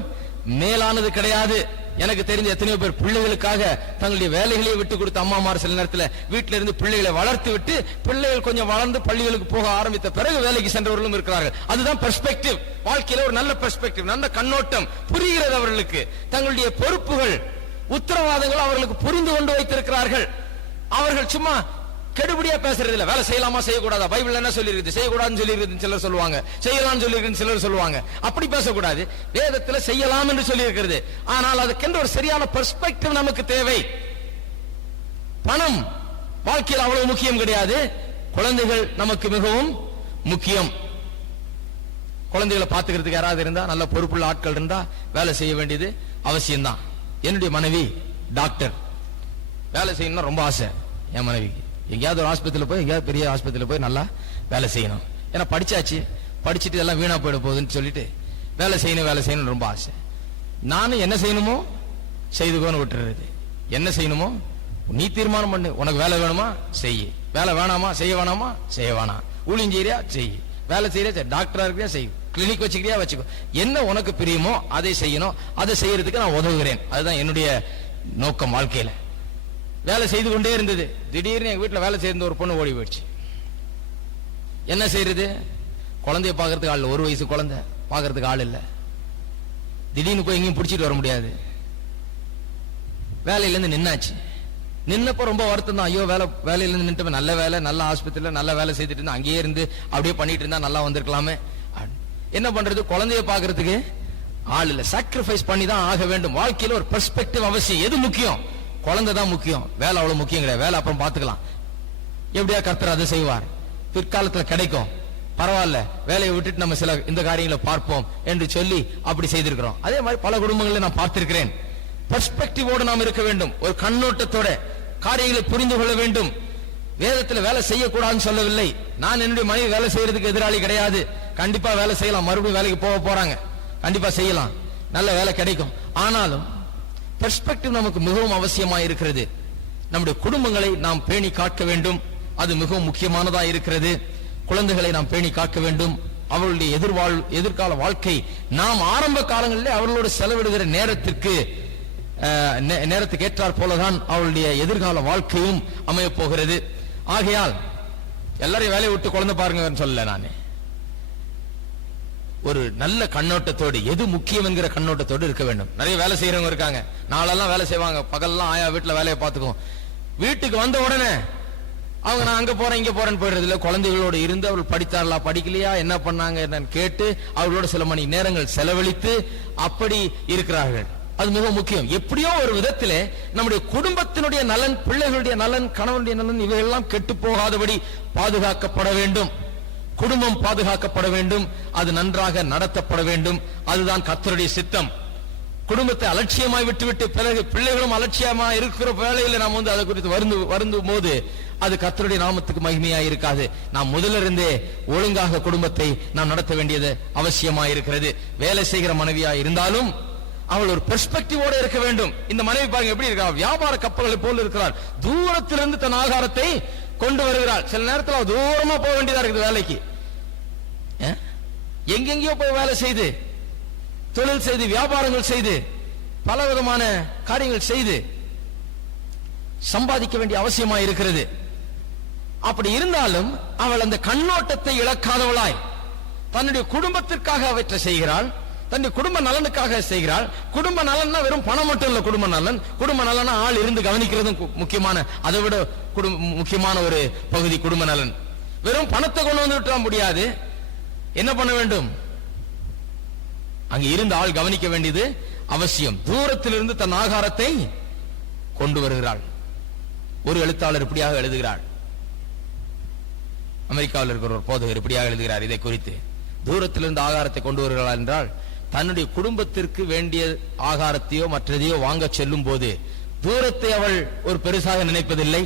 மேலானது கிடையாது. எனக்கு தெரிஞ்ச எத்தனையோ பேர் பிள்ளைகளுக்காக தங்களுடைய வேலைகளையே விட்டு கொடுத்த அம்மாமார் சில நேரத்தில் வீட்டில இருந்து பிள்ளைகளை வளர்த்து விட்டு, பிள்ளைகள் கொஞ்சம் வளர்ந்து பள்ளிகளுக்கு போக ஆரம்பித்த பிறகு வேலைக்கு சென்றவர்களும் இருக்கிறார்கள். அதுதான் பெர்ஸ்பெக்டிவ். வாழ்க்கையில ஒரு நல்ல பெர்ஸ்பெக்டிவ், நல்ல கண்ணோட்டம் புரிகிறது அவர்களுக்கு. தங்களுடைய பொறுப்புகள், உத்தரவாதங்கள் அவர்களுக்கு புரிந்து கொண்டு வைத்திருக்கிறார்கள். அவர்கள் சும்மா கெடுபடியா பேசுறது இல்ல. வேலை செய்யலாமா செய்யக்கூடாதா, பைபிள் என்ன சொல்லி இருக்குது, செய்யக்கூடாதுன்னு சொல்லி இருக்குன்னு சிலர் சொல்லுவாங்க, செய்யலாம்னு சொல்லி இருக்குன்னு சிலர் சொல்லுவாங்க. அப்படி பேசக்கூடாது. வேதத்துல செய்யலாம் என்று சொல்லி இருக்கிறது. ஆனால் அதுக்கென்று ஒரு சரியான பெர்ஸ்பெக்டிவ் நமக்கு தேவை. பணம் வாழ்க்கையில் அவ்வளவு முக்கியம் கிடையாது. குழந்தைகள் நமக்கு மிகவும் முக்கியம். குழந்தைகளை பார்த்துக்கிறதுக்கு யாராவது இருந்தா, நல்ல பொறுப்புள்ள ஆட்கள் இருந்தா வேலை செய்ய வேண்டியது அவசியம்தான். என்னுடைய மனைவி டாக்டர், வேலை செய்யணும்னா ரொம்ப ஆசை என் மனைவிக்கு. எங்கேயாவது ஒரு ஆஸ்பத்திரியில் போய், எங்கேயாவது பெரிய ஆஸ்பத்திரியில் போய் நல்லா வேலை செய்யணும். ஏன்னா படிச்சாச்சு, படிச்சுட்டு எல்லாம் வீணா போயிட போகுதுன்னு சொல்லிட்டு வேலை செய்யணும் ரொம்ப ஆசை. நானும் என்ன செய்யணுமோ செய்துக்கோன்னு விட்டுறது. என்ன செய்யணுமோ நீ தீர்மானம் பண்ணு. உனக்கு வேலை வேணுமா செய், வேலை வேணாமா செய்ய வேணாமா செய்ய வேணாம், ஊழியம் செய்யறியா செய், வேலை செய்யறியா, டாக்டரா இருக்கிறியா செய், கிளினிக் வச்சுக்கிறியா வச்சுக்கோ, என்ன உனக்கு பிரியமோ அதை செய்யணும். அதை செய்யறதுக்கு நான் உதவுகிறேன். அதுதான் என்னுடைய நோக்கம் வாழ்க்கையில. வேலை செய்து கொண்டே இருந்தது. திடீர்னு எங்க வீட்டுல வேலை செய்த ஒரு பொண்ணு ஓடி போயிடுச்சு. என்ன செய்யறது, குழந்தைய பாக்குறதுக்கு ஆள் இல்ல, 1 வயசு குழந்தை பாக்குறதுக்கு ஆள் இல்ல. திடீர்னு போய் எங்கேயும் பிடிச்சிட்டு வர முடியாது. வேலையில இருந்து நின்னாச்சு. நின்னப்ப ரொம்ப வருத்தம் தான். ஐயோ வேலையில இருந்து நின்று நல்ல வேலை, நல்ல ஆஸ்பத்திரியில நல்ல வேலை செய்துட்டு இருந்தா, அங்கேயே இருந்து அப்படியே பண்ணிட்டு இருந்தா நல்லா வந்திருக்கலாமே. என்ன பண்றது, குழந்தைய பாக்குறதுக்கு ஆள் இல்ல. சாக்ரிஃபைஸ் பண்ணி தான் ஆக வேண்டும். வாழ்க்கையில ஒரு பெர்ஸ்பெக்டிவ் அவசியம். எது முக்கியம், குழந்தை தான் முக்கியம். வேலை அவ்வளவு முக்கியம் கிடையாது. வேலை அப்புறம் பாத்துக்கலாம், எப்படியா கர்த்தர் அதை செய்வார், பிற்காலத்துல கிடைக்கும், பரவாயில்ல, வேலையை விட்டுட்டு நம்ம சில இந்த காரியங்களை பார்ப்போம் என்று சொல்லி அப்படி செய்திருக்கிறோம். அதே மாதிரி பல குடும்பங்களில் நான் பார்த்திருக்கிறேன். பெர்ஸ்பெக்டிவோடு நாம் இருக்க வேண்டும். ஒரு கண்ணோட்டத்தோட காரியங்களை புரிந்து கொள்ள வேண்டும். வேதத்துல வேலை செய்யக்கூடாதுன்னு சொல்லவில்லை. நான் என்னுடைய மனைவி வேலை செய்யறதுக்கு எதிராளி கிடையாது. கண்டிப்பா வேலை செய்யலாம், மறுபடியும் வேலைக்கு போறாங்க, கண்டிப்பா செய்யலாம், நல்ல வேலை கிடைக்கும். ஆனாலும் பெர்ஸ்பெக்டிவ் நமக்கு மிகவும் அவசியமா இருக்கிறது. நம்முடைய குடும்பங்களை நாம் பேணி காக்க வேண்டும். அது மிகவும் முக்கியமானதா இருக்கிறது. குழந்தைகளை நாம் பேணி காக்க வேண்டும். அவர்களுடைய எதிர்கால வாழ்க்கை நாம் ஆரம்ப காலங்களிலே அவர்களோடு செலவிடுகிற நேரத்துக்கு ஏற்றார் போலதான் அவளுடைய எதிர்கால வாழ்க்கையும் அமைய போகிறது. ஆகையால் எல்லாரையும் வேலையை விட்டு குழந்தை பாருங்க சொல்லல. நானே ஒரு நல்ல கண்ணோட்டத்தோடு, எது முக்கியம் என்கிற கண்ணோட்டத்தோடு இருக்க வேண்டும். நிறைய வேலை செய்யறவங்க இருக்காங்க, நாளெல்லாம் வேலை செய்வாங்க, பகல்லாம் ஆயா வீட்டுல வேலையை பார்த்துக்கும். வீட்டுக்கு வந்த உடனே அவங்க நான் அங்க போறேன் இங்க போறேன்னு போயிடுறது இல்ல. குழந்தைகளோடு இருந்து அவர்கள் படித்தார்களா படிக்கலையா, என்ன பண்ணாங்க என்னன்னு கேட்டு அவர்களோட சில மணி நேரங்கள் செலவழித்து அப்படி இருக்கிறார்கள். அது மிக முக்கியம். எப்படியோ ஒரு விதத்திலே நம்முடைய குடும்பத்தினுடைய நலன், பிள்ளைகளுடைய நலன், கணவனுடைய நலன் இவையெல்லாம் கெட்டு போகாதபடி பாதுகாக்கப்பட வேண்டும். குடும்பம் பாதுகாக்கப்பட வேண்டும். அது நன்றாக நடத்தப்பட வேண்டும். அதுதான் கர்த்தருடைய சித்தம். குடும்பத்தை அலட்சியமாய் விட்டுவிட்டு பிறகு பிள்ளைகளும் அலட்சியமா இருக்கிற வேளையில நாம் அதை குறித்து வருந்தும் போது அது கர்த்தருடைய நாமத்துக்கு மகிமையாக இருக்காது. நாம் முதலிருந்தே ஒழுங்காக குடும்பத்தை நாம் நடத்த வேண்டியது அவசியமாக இருக்கிறது. வேலை செய்கிற மனைவியா இருந்தாலும் அவள் ஒரு பெர்ஸ்பெக்டிவோட இருக்க வேண்டும். இந்த மனைவி பாருங்க எப்படி இருக்கிறார், வியாபார கப்பல்களை போல இருக்கிறார். தூரத்திலிருந்து தன் ஆகாரத்தை கொண்டு வருகிறாள். சில நேரத்தில் அவள் தூரமா போக வேண்டியதா இருக்குது வேலைக்கு. எங்கெங்கயோ போய் வேலை செய்து, தொழில் செய்து, வியாபாரங்கள் செய்து, பல விதமான காரியங்கள் செய்து சம்பாதிக்க வேண்டிய அவசியமா இருக்கிறது. அப்படி இருந்தாலும் அவள் அந்த கண்ணோட்டத்தை இழக்காதவளாய் தன்னுடைய குடும்பத்திற்காக அவற்றை செய்கிறாள். தன்னுடைய குடும்ப நலனுக்காக செய்கிறாள். குடும்ப நலன்னா வெறும் பணம் மட்டும் இல்ல. குடும்ப நலன், குடும்ப நலனா ஆள் இருந்து கவனிக்கிறதும் முக்கியமான, அதை விட முக்கியமான ஒரு பகுதி குடும்ப நலன். வெறும் பணத்தை கொண்டு வந்து விட்டுற முடியாது. என்ன பண்ண வேண்டும், அங்க இருந்து ஆள் கவனிக்க வேண்டியது அவசியம். தூரத்திலிருந்து தன் ஆகாரத்தை கொண்டு வருகிறாள். ஒரு எழுத்தாளர் இப்படியாக எழுதுகிறார், அமெரிக்காவில் இருக்கிற ஒரு போதகர் இப்படியாக எழுதுகிறார் இதை குறித்து. தூரத்திலிருந்து ஆகாரத்தை கொண்டு வருகிறாள் என்றால் தன்னுடைய குடும்பத்திற்கு வேண்டிய ஆகாரத்தையோ மற்றதையோ வாங்க செல்லும் போது தூரத்தை அவள் ஒரு பெருசாக நினைப்பதில்லை.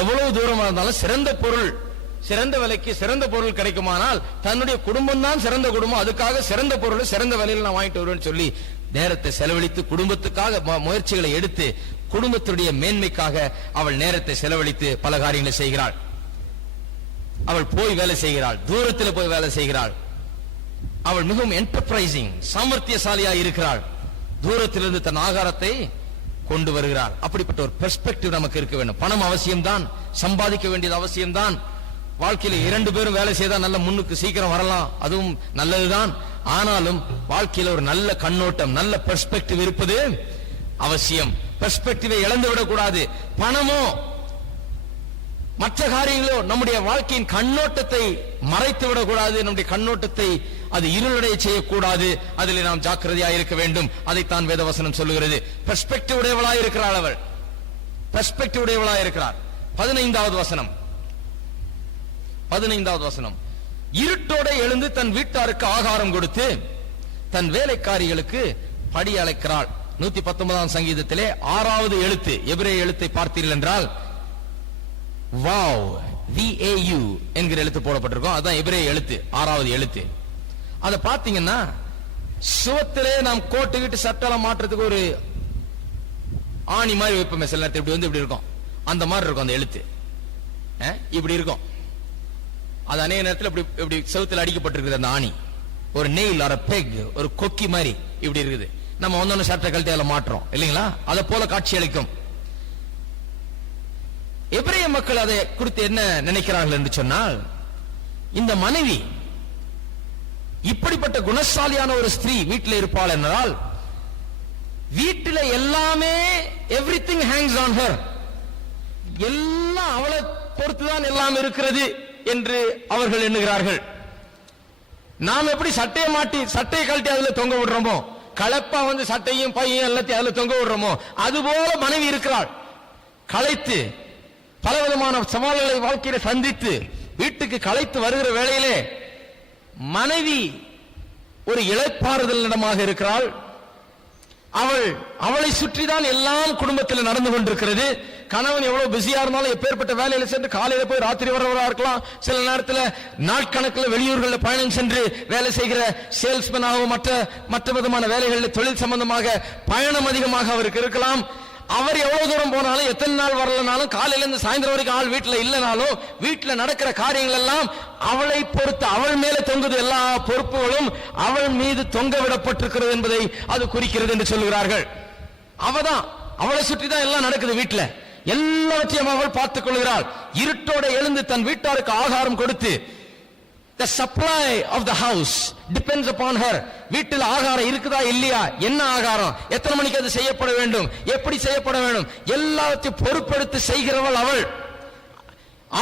எவ்வளவு தூரமாக இருந்தாலும் சிறந்த பொருள், சிறந்த விலைக்கு சிறந்த பொருள் கிடைக்குமானால் தன்னுடைய குடும்பம் தான் சிறந்த குடும்பம், அதுக்காக சிறந்த பொருள் சிறந்த விலையில் நான் வாங்கிட்டு வருவேன்னு சொல்லி நேரத்தை செலவழித்து குடும்பத்துக்காக முயற்சிகளை எடுத்து குடும்பத்துடைய மேன்மைக்காக அவள் நேரத்தை செலவழித்து பல காரியங்களை செய்கிறாள். அவள் போய் வேலை செய்கிறாள், தூரத்தில் போய் வேலை செய்கிறாள். அவள் மிகவும் என்டர்பிரைசிங், சாமர்த்தியசாலியா இருக்கிறாள். தூரத்திலிருந்து தன் ஆகாரத்தை கொண்டு வருகிறாள். அப்படிப்பட்ட ஒரு பெர்ஸ்பெக்டிவ் நமக்கு இருக்க வேண்டும். பணம் அவசியம்தான், சம்பாதிக்க வேண்டியது அவசியம்தான். வாழ்க்கையில 2 பேரும் வேலை செய்தா நல்ல முன்னுக்கு சீக்கிரம் வரலாம், அதுவும் நல்லதுதான். ஆனாலும் வாழ்க்கையில ஒரு நல்ல கண்ணோட்டம், நல்ல பெர்ஸ்பெக்டிவ் இருப்பது அவசியம். பெர்ஸ்பெக்டிவை இழந்து விடக்கூடாது. பணமோ மற்ற காரியங்களோ நம்முடைய வாழ்க்கையின் கண்ணோட்டத்தை மறைத்து விடக்கூடாது. நம்முடைய கண்ணோட்டத்தை அது இருளடைய செய்யக்கூடாது. அதில் நாம் ஜாக்கிரதையாக இருக்க வேண்டும். அதைத்தான் வேதவசனம் சொல்லுகிறது. பெர்ஸ்பெக்டிவ் உடையவளாய் இருக்கிறாள் அவள். பெர்ஸ்பெக்டிவ் உடையவளாய் இருக்கிறார். 15வது வசனம். இருட்டோட எழுந்து தன் வீட்டாருக்கு ஆகாரம் கொடுத்து தன் வேலைக்காரிகளுக்கு படி அழைக்கிறாள். 119ஆம் சங்கீதத்திலே 6வது எழுத்து எபிரேய எழுத்தை பார்த்தீர்கள் என்றால் வாவ், VAU என்கிற எழுத்து போடப்பட்டிருக்கும். அதுதான் எபிரேய எழுத்து, 6வது எழுத்து. அதை பார்த்தீங்கன்னா சுவத்திலே நாம் கோட்டுக்கிட்டு சட்டெல்லாம் மாற்றத்துக்கு ஒரு ஆணி மாதிரி வைப்போமே சில நேரத்தில், இப்படி வந்து இப்படி இருக்கும். அந்த மாதிரி இருக்கும் அந்த எழுத்து, இப்படி இருக்கும். அது அநேக நேரத்தில் இப்படி செவுத்தில் அடிக்கப்பட்டிருக்குது அந்த ஆணி. ஒரு நெயில் ஒரு பெக், ஒரு கொக்கி மாதிரி இப்படி இருக்குது. நம்ம ஒன்னொன்னு சட்டை கழட்டி அதில் மாற்றோம் இல்லைங்களா? அதை போல காட்சி அளிக்கும். எபிரேய மக்கள் அதை குறித்து என்ன நினைக்கிறார்கள் என்று சொன்னால், இந்த மனைவி இப்படிப்பட்ட குணசாலியான ஒரு ஸ்திரீ வீட்டில் இருப்பாள் என்றால், வீட்டில் எல்லாமே எவ்ரிதிங் ஹேங்ஸ் ஆன் ஹர், எல்லாம் அவளை பொறுத்துதான் எல்லாம் இருக்கிறது என்று அவர்கள் எண்ணுகிறார்கள். நாம் எப்படி சட்டையை மாட்டி சட்டையை கழட்டி அதுல தொங்க விடுறோமோ, கலப்பா வந்து சட்டையும் பையும் எல்லாத்தையும் அதுல தொங்க விடுறோமோ, அதுபோல மனைவி இருக்கிறாள். களைத்து பலவிதமான சவால்களை வாழ்க்கையில சந்தித்து வீட்டுக்கு களைத்து வருகிற வேளையிலே மனைவி ஒரு இளைப்பாறுதல் இடமாக இருக்கிறாள். அவளை சுற்றிதான் எல்லாம் குடும்பத்தில் நடந்து கொண்டிருக்கிறது. கணவன் எவ்வளவு பிஸியா இருந்தாலும் எப்பேற்பட்ட வேலையில சென்று காலையில போய் ராத்திரி வரவரா இருக்கலாம். சில நேரத்தில் நாட்கணக்கில் வெளியூர்களில் பயணம் சென்று வேலை செய்கிற சேல்ஸ்மேனாகவும் மற்ற விதமான வேலைகளில் தொழில் சம்பந்தமாக பயணம் அதிகமாக அவருக்கு இருக்கலாம். அவர் எவ்வளவு தூரம் போனாலும், எத்தனை நாள் வரலனாலும், காலையில இருந்து சாயந்தரம் வரைக்கும் ஆள் வீட்டுல இல்லைனாலும், வீட்டுல நடக்கிற காரியங்கள் எல்லாம் அவளை பொறுத்து அவள் மேல தொங்குது. எல்லா பொறுப்புகளும் அவள் மீது தொங்க விடப்பட்டிருக்கிறது என்பதை அது குறிக்கிறது என்று சொல்லுகிறார்கள். அவளை சுற்றி தான் எல்லாம் நடக்குது. வீட்டுல எல்லாவற்றையும் அவள் பார்த்துக் கொள்கிறாள். இருட்டோட எழுந்து தன் வீட்டாருக்கு ஆகாரம் கொடுத்து, the supply of the house depends upon her. வீட்டில் ஆகாரம் இருக்குதா இல்லையா, என்ன ஆகாரம், எத்தனை மணிக்கு அது செய்யப்பட வேண்டும், எப்படி செய்யப்பட வேண்டும், எல்லாத்தையும் பொறுப்பெடுத்து செய்கிறவள் அவள்.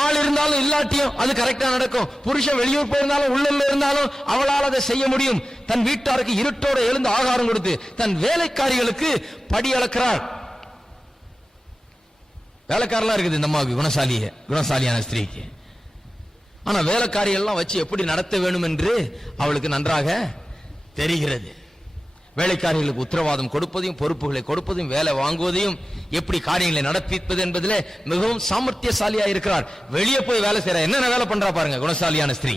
ஆள் இருந்தாலும் இல்லாட்டியும் அது கரெக்டா நடக்கும். புருஷன் வெளியூர் போயிருந்தாலும் உள்ள இருந்தாலும் அவளால் அதை செய்ய முடியும். தன் வீட்டாருக்கு இருட்டோட எழுந்து ஆகாரம் கொடுத்து தன் வேலைக்காரிகளுக்கு படி அளக்கிறாள். வேலைக்காரெல்லாம் இருக்குது இந்த அம்மாவுக்கு, குணசாலியான ஸ்திரீக்கு. ஆனா வேலைக்காரியெல்லாம் வச்சு எப்படி நடத்த வேண்டும் என்று அவளுக்கு நன்றாக தெரிகிறது. வேலைக்காரிகளுக்கு உத்தரவாதம் கொடுப்பதையும், பொறுப்புகளை கொடுப்பதையும், வேலை வாங்குவதையும், எப்படி காரியங்களை நடப்பிப்பது என்பதில் மிகவும் சாமர்த்தியசாலியா இருக்கிறார். வெளியே போய் வேலை செய்யற என்னென்ன வேலை பண்றா பாருங்க குணசாலியான ஸ்திரீ.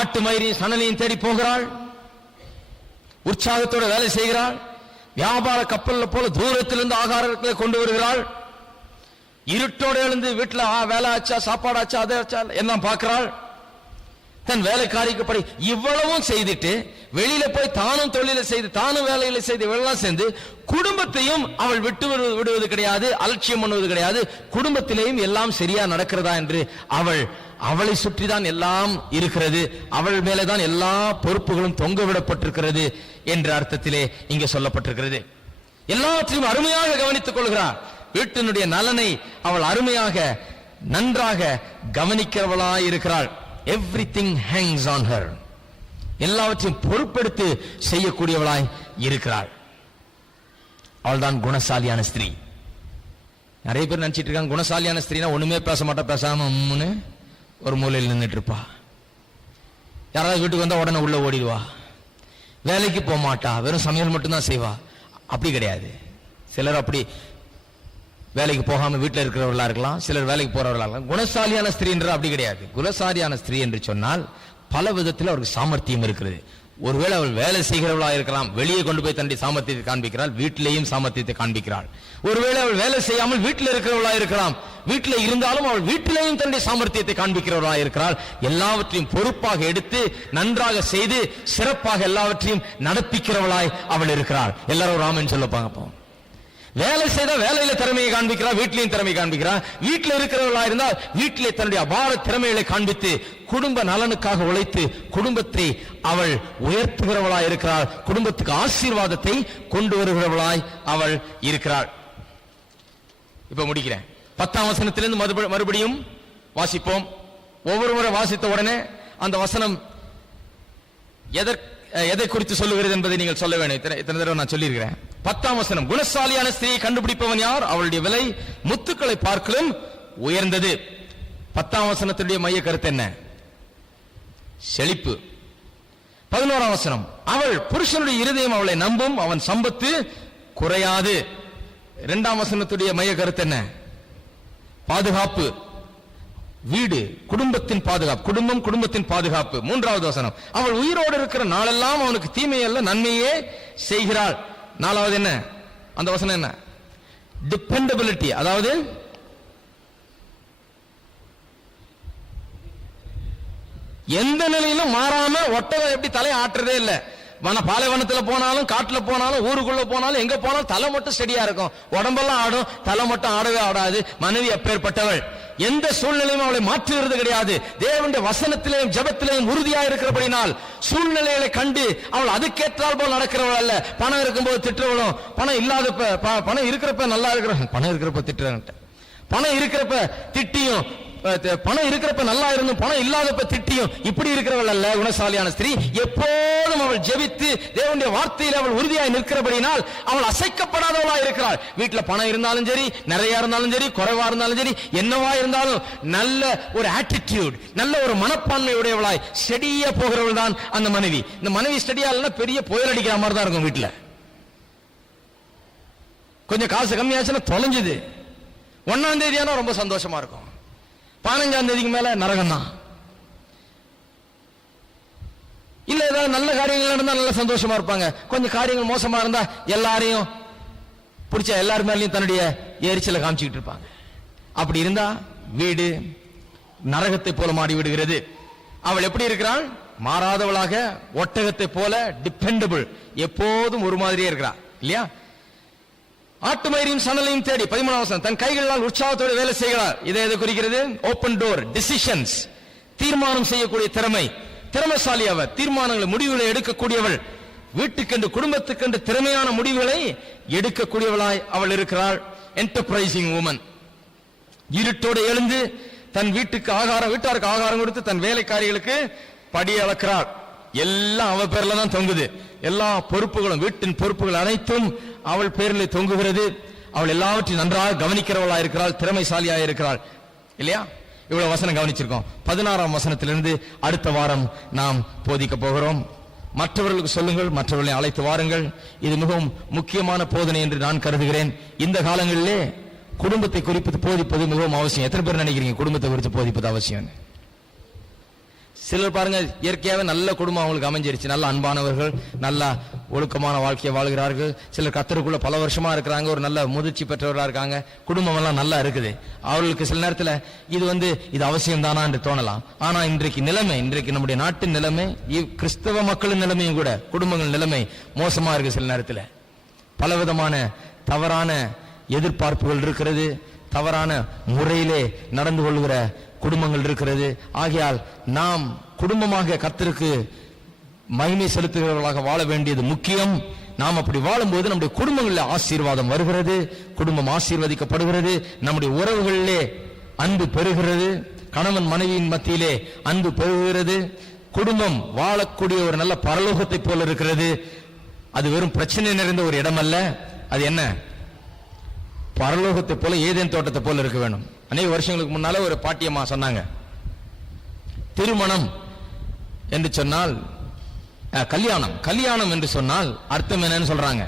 ஆட்டு மயிரையும் சணலையும் தேடி போகிறாள், உற்சாகத்தோட வேலை செய்கிறாள். வியாபார கப்பல்ல போல தூரத்திலிருந்து ஆகாரங்களை கொண்டு வருகிறாள். இருட்டோட எழுந்து வீட்டுல வேலை ஆச்சா, சாப்பாடு ஆச்சா, அதை ஆச்சா எல்லாம் பார்க்கிறாள். தன் வேலைக்காரிக்கு படி இவ்வளவும் செய்துட்டு வெளியில போய் தானும் தொழிலை செய்து தானும் வேலையில செய்து இவெல்லாம் சேர்ந்து குடும்பத்தையும் அவள் விட்டு விடுவது கிடையாது, அலட்சியம் பண்ணுவது கிடையாது. குடும்பத்திலேயும் எல்லாம் சரியா நடக்கிறதா என்று அவளை சுற்றிதான் எல்லாம் இருக்கிறது, அவள் மேலதான் எல்லா பொறுப்புகளும் தொங்க விடப்பட்டிருக்கிறது என்ற அர்த்தத்திலே இங்கே சொல்லப்பட்டிருக்கிறது. எல்லாவற்றையும் அருமையாக கவனித்துக் கொள்கிறார். வீட்டினுடைய நலனை அவள் அருமையாக நன்றாக கவனிக்கிறவளாய் இருக்கிறாள். எவ்ரிதிங் ஹேங்ஸ் ஆன் ஹர், எல்லாவற்றையும் பொறுப்பெடுத்து செய்யக்கூடியவளாய் இருக்கிறாள். அவள் தான் குணசாலியான ஸ்திரீ. நிறைய பேர் நினைச்சிட்டு இருக்காங்க குணசாலியான ஸ்திரீனா ஒண்ணுமே பேச மாட்டா, பேசாம ஒரு மூலையில் நின்றுட்டு இருப்பா. யாராவது வீட்டுக்கு வந்தா உடனே உள்ள ஓடிடுவா, வேலைக்கு போக மாட்டா, வெறும் சமையல் மட்டும்தான் செய்வா. அப்படி கிடையாது. சிலர் அப்படி வேலைக்கு போகாம வீட்டில் இருக்கிறவர்களா இருக்கலாம், சிலர் வேலைக்கு போறவர்களா இருக்கலாம். குணசாலியான ஸ்திரீ என்ற அப்படி கிடையாது. குணசாலியான ஸ்திரீ என்று சொன்னால் பல விதத்தில் அவருக்கு சாமர்த்தியம் இருக்கிறது. ஒருவேளை அவள் வேலை செய்கிறவளா இருக்கலாம், வெளியே கொண்டு போய் தன்னுடைய சாமர்த்தியத்தை காண்பிக்கிறாள், வீட்டிலேயும் சாமர்த்தியத்தை காண்பிக்கிறாள். ஒருவேளை அவள் வேலை செய்யாமல் வீட்டில் இருக்கிறவளா இருக்கலாம், வீட்டில் இருந்தாலும் அவள் வீட்டிலேயும் தன்னுடைய சாமர்த்தியத்தை காண்பிக்கிறவளா இருக்கிறாள். எல்லாவற்றையும் பொறுப்பாக எடுத்து நன்றாக செய்து சிறப்பாக எல்லாவற்றையும் நடப்பிக்கிறவளாய் அவள் இருக்கிறாள். எல்லாரும் ராமன் சொல்லப்பாங்க. வேலை செய்த வேலையில திறமையை காண்பிக்கிறார், வீட்டிலையும் திறமையை காண்பிக்கிறார். வீட்டில் இருக்கிறவர்களா இருந்தால் வீட்டிலே தன்னுடைய அபார திறமைகளை காண்பித்து குடும்ப நலனுக்காக உழைத்து குடும்பத்தை அவள் உயர்த்துகிறவளாய் இருக்கிறாள். குடும்பத்துக்கு ஆசீர்வாதத்தை கொண்டு வருகிறவளாய் அவள் இருக்கிறாள். இப்ப முடிக்கிறேன். 10ஆம் வசனத்திலிருந்து மறுபடியும் வாசிப்போம். ஒவ்வொரு முறை வாசித்த உடனே அந்த வசனம் எதை குறித்து சொல்லுகிறது என்பதை நீங்கள் சொல்ல வேண்டும். இத்தனை தடவை நான் சொல்லியிருக்கிறேன். 10ஆம் வசனம், குணசாலியான ஸ்திரியை கண்டுபிடிப்பவன் யார்? அவளுடைய விலை முத்துக்களை பார்க்கலும் உயர்ந்தது. 10ஆம் வசனத்துடைய மைய கருத்து என்ன? செழிப்பு. 11ஆம் வசனம், அவள் புருஷனுடைய இருதயம் அவளை நம்பும், அவன் சம்பத்து குறையாது. 2ஆம் வசனத்துடைய மைய கருத்து என்ன? பாதுகாப்பு. வீடு, குடும்பத்தின் பாதுகாப்பு, குடும்பத்தின் பாதுகாப்பு. 3வது வசனம், அவள் உயிரோடு இருக்கிற நாளெல்லாம் அவனுக்கு தீமை அல்ல நன்மையே செய்கிறாள். 4வது என்ன? அந்த வசனம் என்ன? டிபெண்டபிலிட்டி, அதாவது எந்த நிலையிலும் மாறாம ஒட்டகம் எப்படி தலையை ஆட்டுறதே இல்ல. பாலைவனத்துல போனாலும் காட்டுல போனாலும் ஊருக்குள்ள போனாலும் எங்க போனாலும் தலை மட்டும் ஸ்டெடியா இருக்கும், உடம்பெல்லாம் ஆடும், தலை மட்டும் ஆடவே ஆடாது. மனைவி அப்பேற்பட்டவள், எந்த சூழ்நிலையும் அவளை மாற்றுகிறது கிடையாது. தேவனுடைய வசனத்திலேயும் ஜெபத்திலேயும் உறுதியா இருக்கிறபடினால் சூழ்நிலைகளை கண்டு அவள் அதுக்கேற்றால் போல் நடக்கிறவள் அல்ல. பணம் இருக்கும்போது திட்டுறவளும், பணம் இல்லாதப்ப, பணம் இருக்கிறப்ப நல்லா இருக்கிற, பணம் இருக்கிறப்ப திட்டுறாங்க, பணம் இருக்கிறப்ப திட்டியும், பணம் இருக்கிறப்ப நல்லா இருந்தும் பணம் இல்லாதப்ப திட்டியும் இப்படி இருக்கிறவள் அல்ல குணசாலியான ஸ்திரீ. எப்போதும் அவள் ஜெபித்து தேவனுடைய வார்த்தையில் அவள் உறுதியாய் நிற்கிறபடினால் அவள் அசைக்கப்படாதவளாய் இருக்கிறாள். வீட்டுல பணம் இருந்தாலும் சரி, நிறைய இருந்தாலும் சரி, குறைவா இருந்தாலும் சரி, என்னவா இருந்தாலும் நல்ல ஒரு ஆட்டிடியூட், நல்ல ஒரு மனப்பான்மை உடையவளாய் ஸ்டெடியா போகிறவள் தான் அந்த மனைவி. இந்த மனைவி ஸ்டெடியா இல்லைன்னா பெரிய புயல் அடிக்கிற மாதிரி தான் இருக்கும். வீட்டுல கொஞ்சம் காசு கம்மியாச்சுன்னா தொலைஞ்சது. 1ஆம் தேதியான ரொம்ப சந்தோஷமா இருக்கும், 15ஆம் தேதிக்கு மேல நரகம் தான். இல்ல ஏதாவது நல்ல காரியங்கள் நடந்தா நல்ல சந்தோஷமா இருப்பாங்க, கொஞ்சம் காரியங்கள் மோசமா இருந்தா எல்லாரையும் பிடிச்ச எல்லாரும் மேலையும் தன்னுடைய எரிச்சலை காமிச்சுக்கிட்டு இருப்பாங்க. அப்படி இருந்தா வீடு நரகத்தை போல மாறி விடுகிறது. அவள் எப்படி இருக்கிறாள்? மாறாதவளாக, ஒட்டகத்தை போல டிபெண்டபிள், எப்போதும் ஒரு மாதிரியே இருக்கிறாள் இல்லையா? ஆட்டுமயிரின் சணலையும் தேடி. 13ஆம் வசனம், தன் கைகளால் உற்சாகத்தோடு வேலை செய்கிறார். இதை எது குறிக்கிறது? ஓபன் டோர், டிசிஷன்ஸ், தீர்மானம் செய்யக்கூடிய திறமை. திறமைசாலி அவர், தீர்மானங்களை, முடிவுகளை எடுக்கக்கூடியவள். வீட்டுக்கென்று குடும்பத்துக்கென்று திறமையான முடிவுகளை எடுக்கக்கூடியவளாய் அவள் இருக்கிறாள். Enterprising woman. இருட்டோடு எழுந்து தன் வீட்டாருக்கு ஆகாரம் கொடுத்து தன் வேலைக்காரிகளுக்கு படி அளக்கிறாள். எல்லாம் அவள் பேர்ல தான் தொங்குது. எல்லா பொறுப்புகளும், வீட்டின் பொறுப்புகள் அனைத்தும் அவள் பேரில் தொங்குகிறது. அவள் எல்லாவற்றையும் நன்றாக கவனிக்கிறவளாக இருக்கிறாள், திறமைசாலியாக இருக்கிறாள் இல்லையா? இவ்வளவு வசனம் கவனிச்சிருக்கோம். 16ஆம் வசனத்திலிருந்து அடுத்த வாரம் நாம் போதிக்க போகிறோம். மற்றவர்களுக்கு சொல்லுங்கள், மற்றவர்களை அழைத்து வாருங்கள். இது மிகவும் முக்கியமான போதனை என்று நான் கருதுகிறேன். இந்த காலங்களிலே குடும்பத்தை குறித்து போதிப்பது மிகவும் அவசியம். எத்தனை பேர் நினைக்கிறீங்க குடும்பத்தை குறித்து போதிப்பது அவசியம்? சிலர் பாருங்க, இயற்கையாகவே நல்ல குடும்பம் அவங்களுக்கு அமைஞ்சிருச்சு, நல்ல அன்பானவர்கள், நல்ல ஒழுக்கமான வாழ்க்கையை வாழ்கிறார்கள். சிலர் கர்த்தருக்குள்ள பல வருஷமா இருக்கிறாங்க, ஒரு நல்ல முதிர்ச்சி பெற்றவர்களா இருக்காங்க, குடும்பம் எல்லாம் நல்லா இருக்குது. அவர்களுக்கு சில நேரத்தில் இது அவசியம் தானா என்று தோணலாம். ஆனா இன்றைக்கு நம்முடைய நாட்டின் நிலைமை, கிறிஸ்தவ மக்களின் நிலைமையும் கூட, குடும்பங்கள் நிலைமை மோசமா இருக்கு. சில நேரத்தில் பலவிதமான தவறான எதிர்பார்ப்புகள் இருக்கிறது, தவறான முறையிலே நடந்து கொள்கிற குடும்பங்கள் இருக்கிறது. ஆகையால் நாம் குடும்பமாக கர்த்தருக்கு மகிமை செலுத்துகிறவர்களாக வாழ வேண்டியது முக்கியம். நாம் அப்படி வாழும்போது நம்முடைய குடும்பங்களில் ஆசீர்வாதம் வருகிறது, குடும்பம் ஆசீர்வதிக்கப்படுகிறது, நம்முடைய உறவுகளிலே அன்பு பெறுகிறது, கணவன் மனைவியின் மத்தியிலே அன்பு பெறுகிறது. குடும்பம் வாழக்கூடிய ஒரு நல்ல பரலோகத்தை போல இருக்கிறது. அது வெறும் பிரச்சனை நிறைந்த ஒரு இடம் அல்ல. அது என்ன? பரலோகத்தை போல, ஏதேன் தோட்டத்தை போல இருக்க வேண்டும். அநேக வருஷங்களுக்கு முன்னால ஒரு பாட்டியம்மா சொன்னாங்க, திருமணம் என்று சொன்னால், கல்யாணம் என்று சொன்னால் அர்த்தம் என்னன்னு சொல்றாங்க.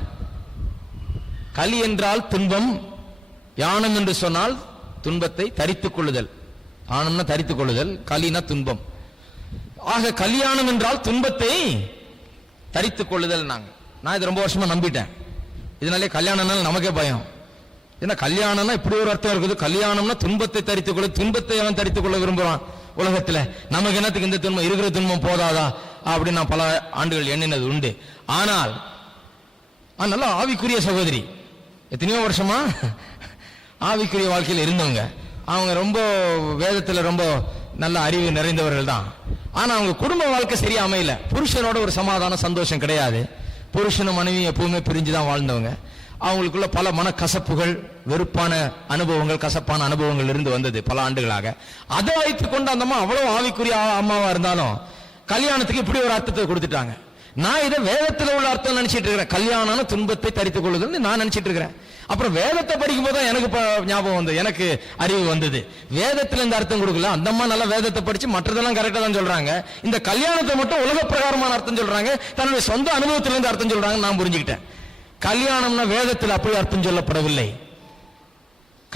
கலி என்றால் துன்பம், யானம் என்று சொன்னால் துன்பத்தை தரித்துக் கொள்ளுதல். ஆனம்னா தரித்துக் கொள்ளுதல், கலினா துன்பம். ஆக கல்யாணம் என்றால் துன்பத்தை தரித்துக் கொள்ளுதல். நான் இது ரொம்ப வருஷமா நம்பிட்டேன். இதனாலே கல்யாணம்னால நமக்கே பயம். ஏன்னா கல்யாணம்னா இப்படி ஒரு அர்த்தம் இருக்குது. கல்யாணம்னா துன்பத்தை தரித்துக் கொள்ள, துன்பத்தை அவன் தரித்துக் கொள்ள விரும்புறான். உலகத்துல நமக்கு என்னத்துக்கு இந்த துன்பம், இருக்கிற துன்பம் போதாதா அப்படின்னு நான் பல ஆண்டுகள் எண்ணினது உண்டு. ஆனால் நல்ல ஆவிக்குரிய சகோதரி, எத்தனையோ வருஷமா ஆவிக்குரிய வாழ்க்கையில் இருந்தவங்க, அவங்க ரொம்ப வேதத்துல ரொம்ப நல்ல அறிவு நிறைந்தவர்கள் தான். ஆனா அவங்க குடும்ப வாழ்க்கை சரியா அமையல. புருஷனோட ஒரு சமாதான சந்தோஷம் கிடையாது. புருஷனும் மனைவி எப்பவுமே பிரிஞ்சுதான் வாழ்ந்தவங்க. அவங்களுக்குள்ள பல மனக்கசப்புகள், வெறுப்பான அனுபவங்கள், கசப்பான அனுபவங்கள் இருந்து வந்தது பல ஆண்டுகளாக. அதை வைத்துக் கொண்டு அந்த அம்மா அவ்வளவு ஆவிக்குரிய அம்மாவா இருந்தாலும் கல்யாணத்துக்கு இப்படி ஒரு அர்த்தத்தை கொடுத்துட்டாங்க. நான் இதை வேதத்தில் உள்ள அர்த்தம் நினைச்சிட்டு இருக்கிறேன். கல்யாணம் துன்பத்தை தரித்துக் கொள்ளுதல் நான் நினைச்சிட்டு இருக்கிறேன். அப்புறம் வேதத்தை படிக்கும் போது எனக்கு ஞாபகம் வந்தது, எனக்கு அறிவு வந்தது. வேதத்துல இந்த அர்த்தம் கொடுக்கல. அந்த அம்மா நல்லா வேதத்தை படிச்சு மற்றதெல்லாம் கரெக்டா தான் சொல்றாங்க. இந்த கல்யாணத்தை மட்டும் உலக பிரகாரமான அர்த்தம் சொல்றாங்க, தன்னுடைய சொந்த அனுபவத்திலிருந்து அர்த்தம் சொல்றாங்க. நான் புரிஞ்சுக்கிட்டேன், கல்யாணம்னா வேதத்தில் அப்படி அர்த்தம் சொல்லப்படவில்லை.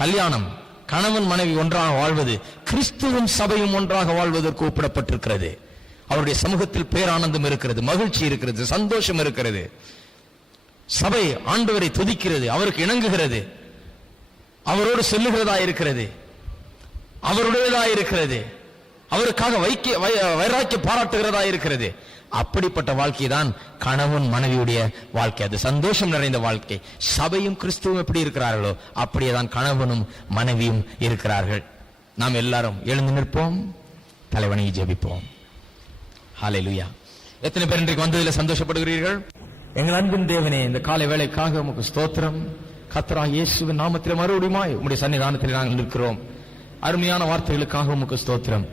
கல்யாணம் கணவன் மனைவி ஒன்றாக வாழ்வது, கிறிஸ்துவும் சபையும் ஒன்றாக வாழ்வதற்கு ஒப்பிடப்பட்டிருக்கிறது. அவருடைய சமூகத்தில் பேரானந்தம் இருக்கிறது, மகிழ்ச்சி இருக்கிறது, சந்தோஷம் இருக்கிறது. சபை ஆண்டவரை துதிக்கிறது, அவருக்கு இணங்குகிறது, அவரோடு செல்லுகிறதா இருக்கிறது, அவருடையதா இருக்கிறது, அவருக்காக வைராக்கிய பாராட்டுகிறதா இருக்கிறது. அப்படிப்பட்ட வாழ்க்கை தான் கணவன் மனைவியுடைய வாழ்க்கை. அது சந்தோஷம் நிறைந்த வாழ்க்கை. சபையும் கிறிஸ்துவும் எப்படி இருக்கிறார்களோ அப்படியே தான் கணவனும் மனைவியும் இருக்கிறார்கள். நாம் எல்லாரும் எழுந்து நிற்போம், தலைவனை ஜெபிப்போம். ஹல்லேலூயா. எத்தனை பேர் இன்றைக்கு வந்ததில் சந்தோஷப்படுகிறீர்கள்? எங்கள் அன்பின் தேவனே, இந்த காலை வேளைக்காக உமக்கு ஸ்தோத்திரம். கர்த்தராகிய இயேசுவின் நாமத்தில் மறுபடியுமாய் உம்முடைய சன்னிதானத்தில் நாங்கள் நிற்கிறோம். அருமையான வார்த்தைகளுக்காக உமக்கு ஸ்தோத்திரம்.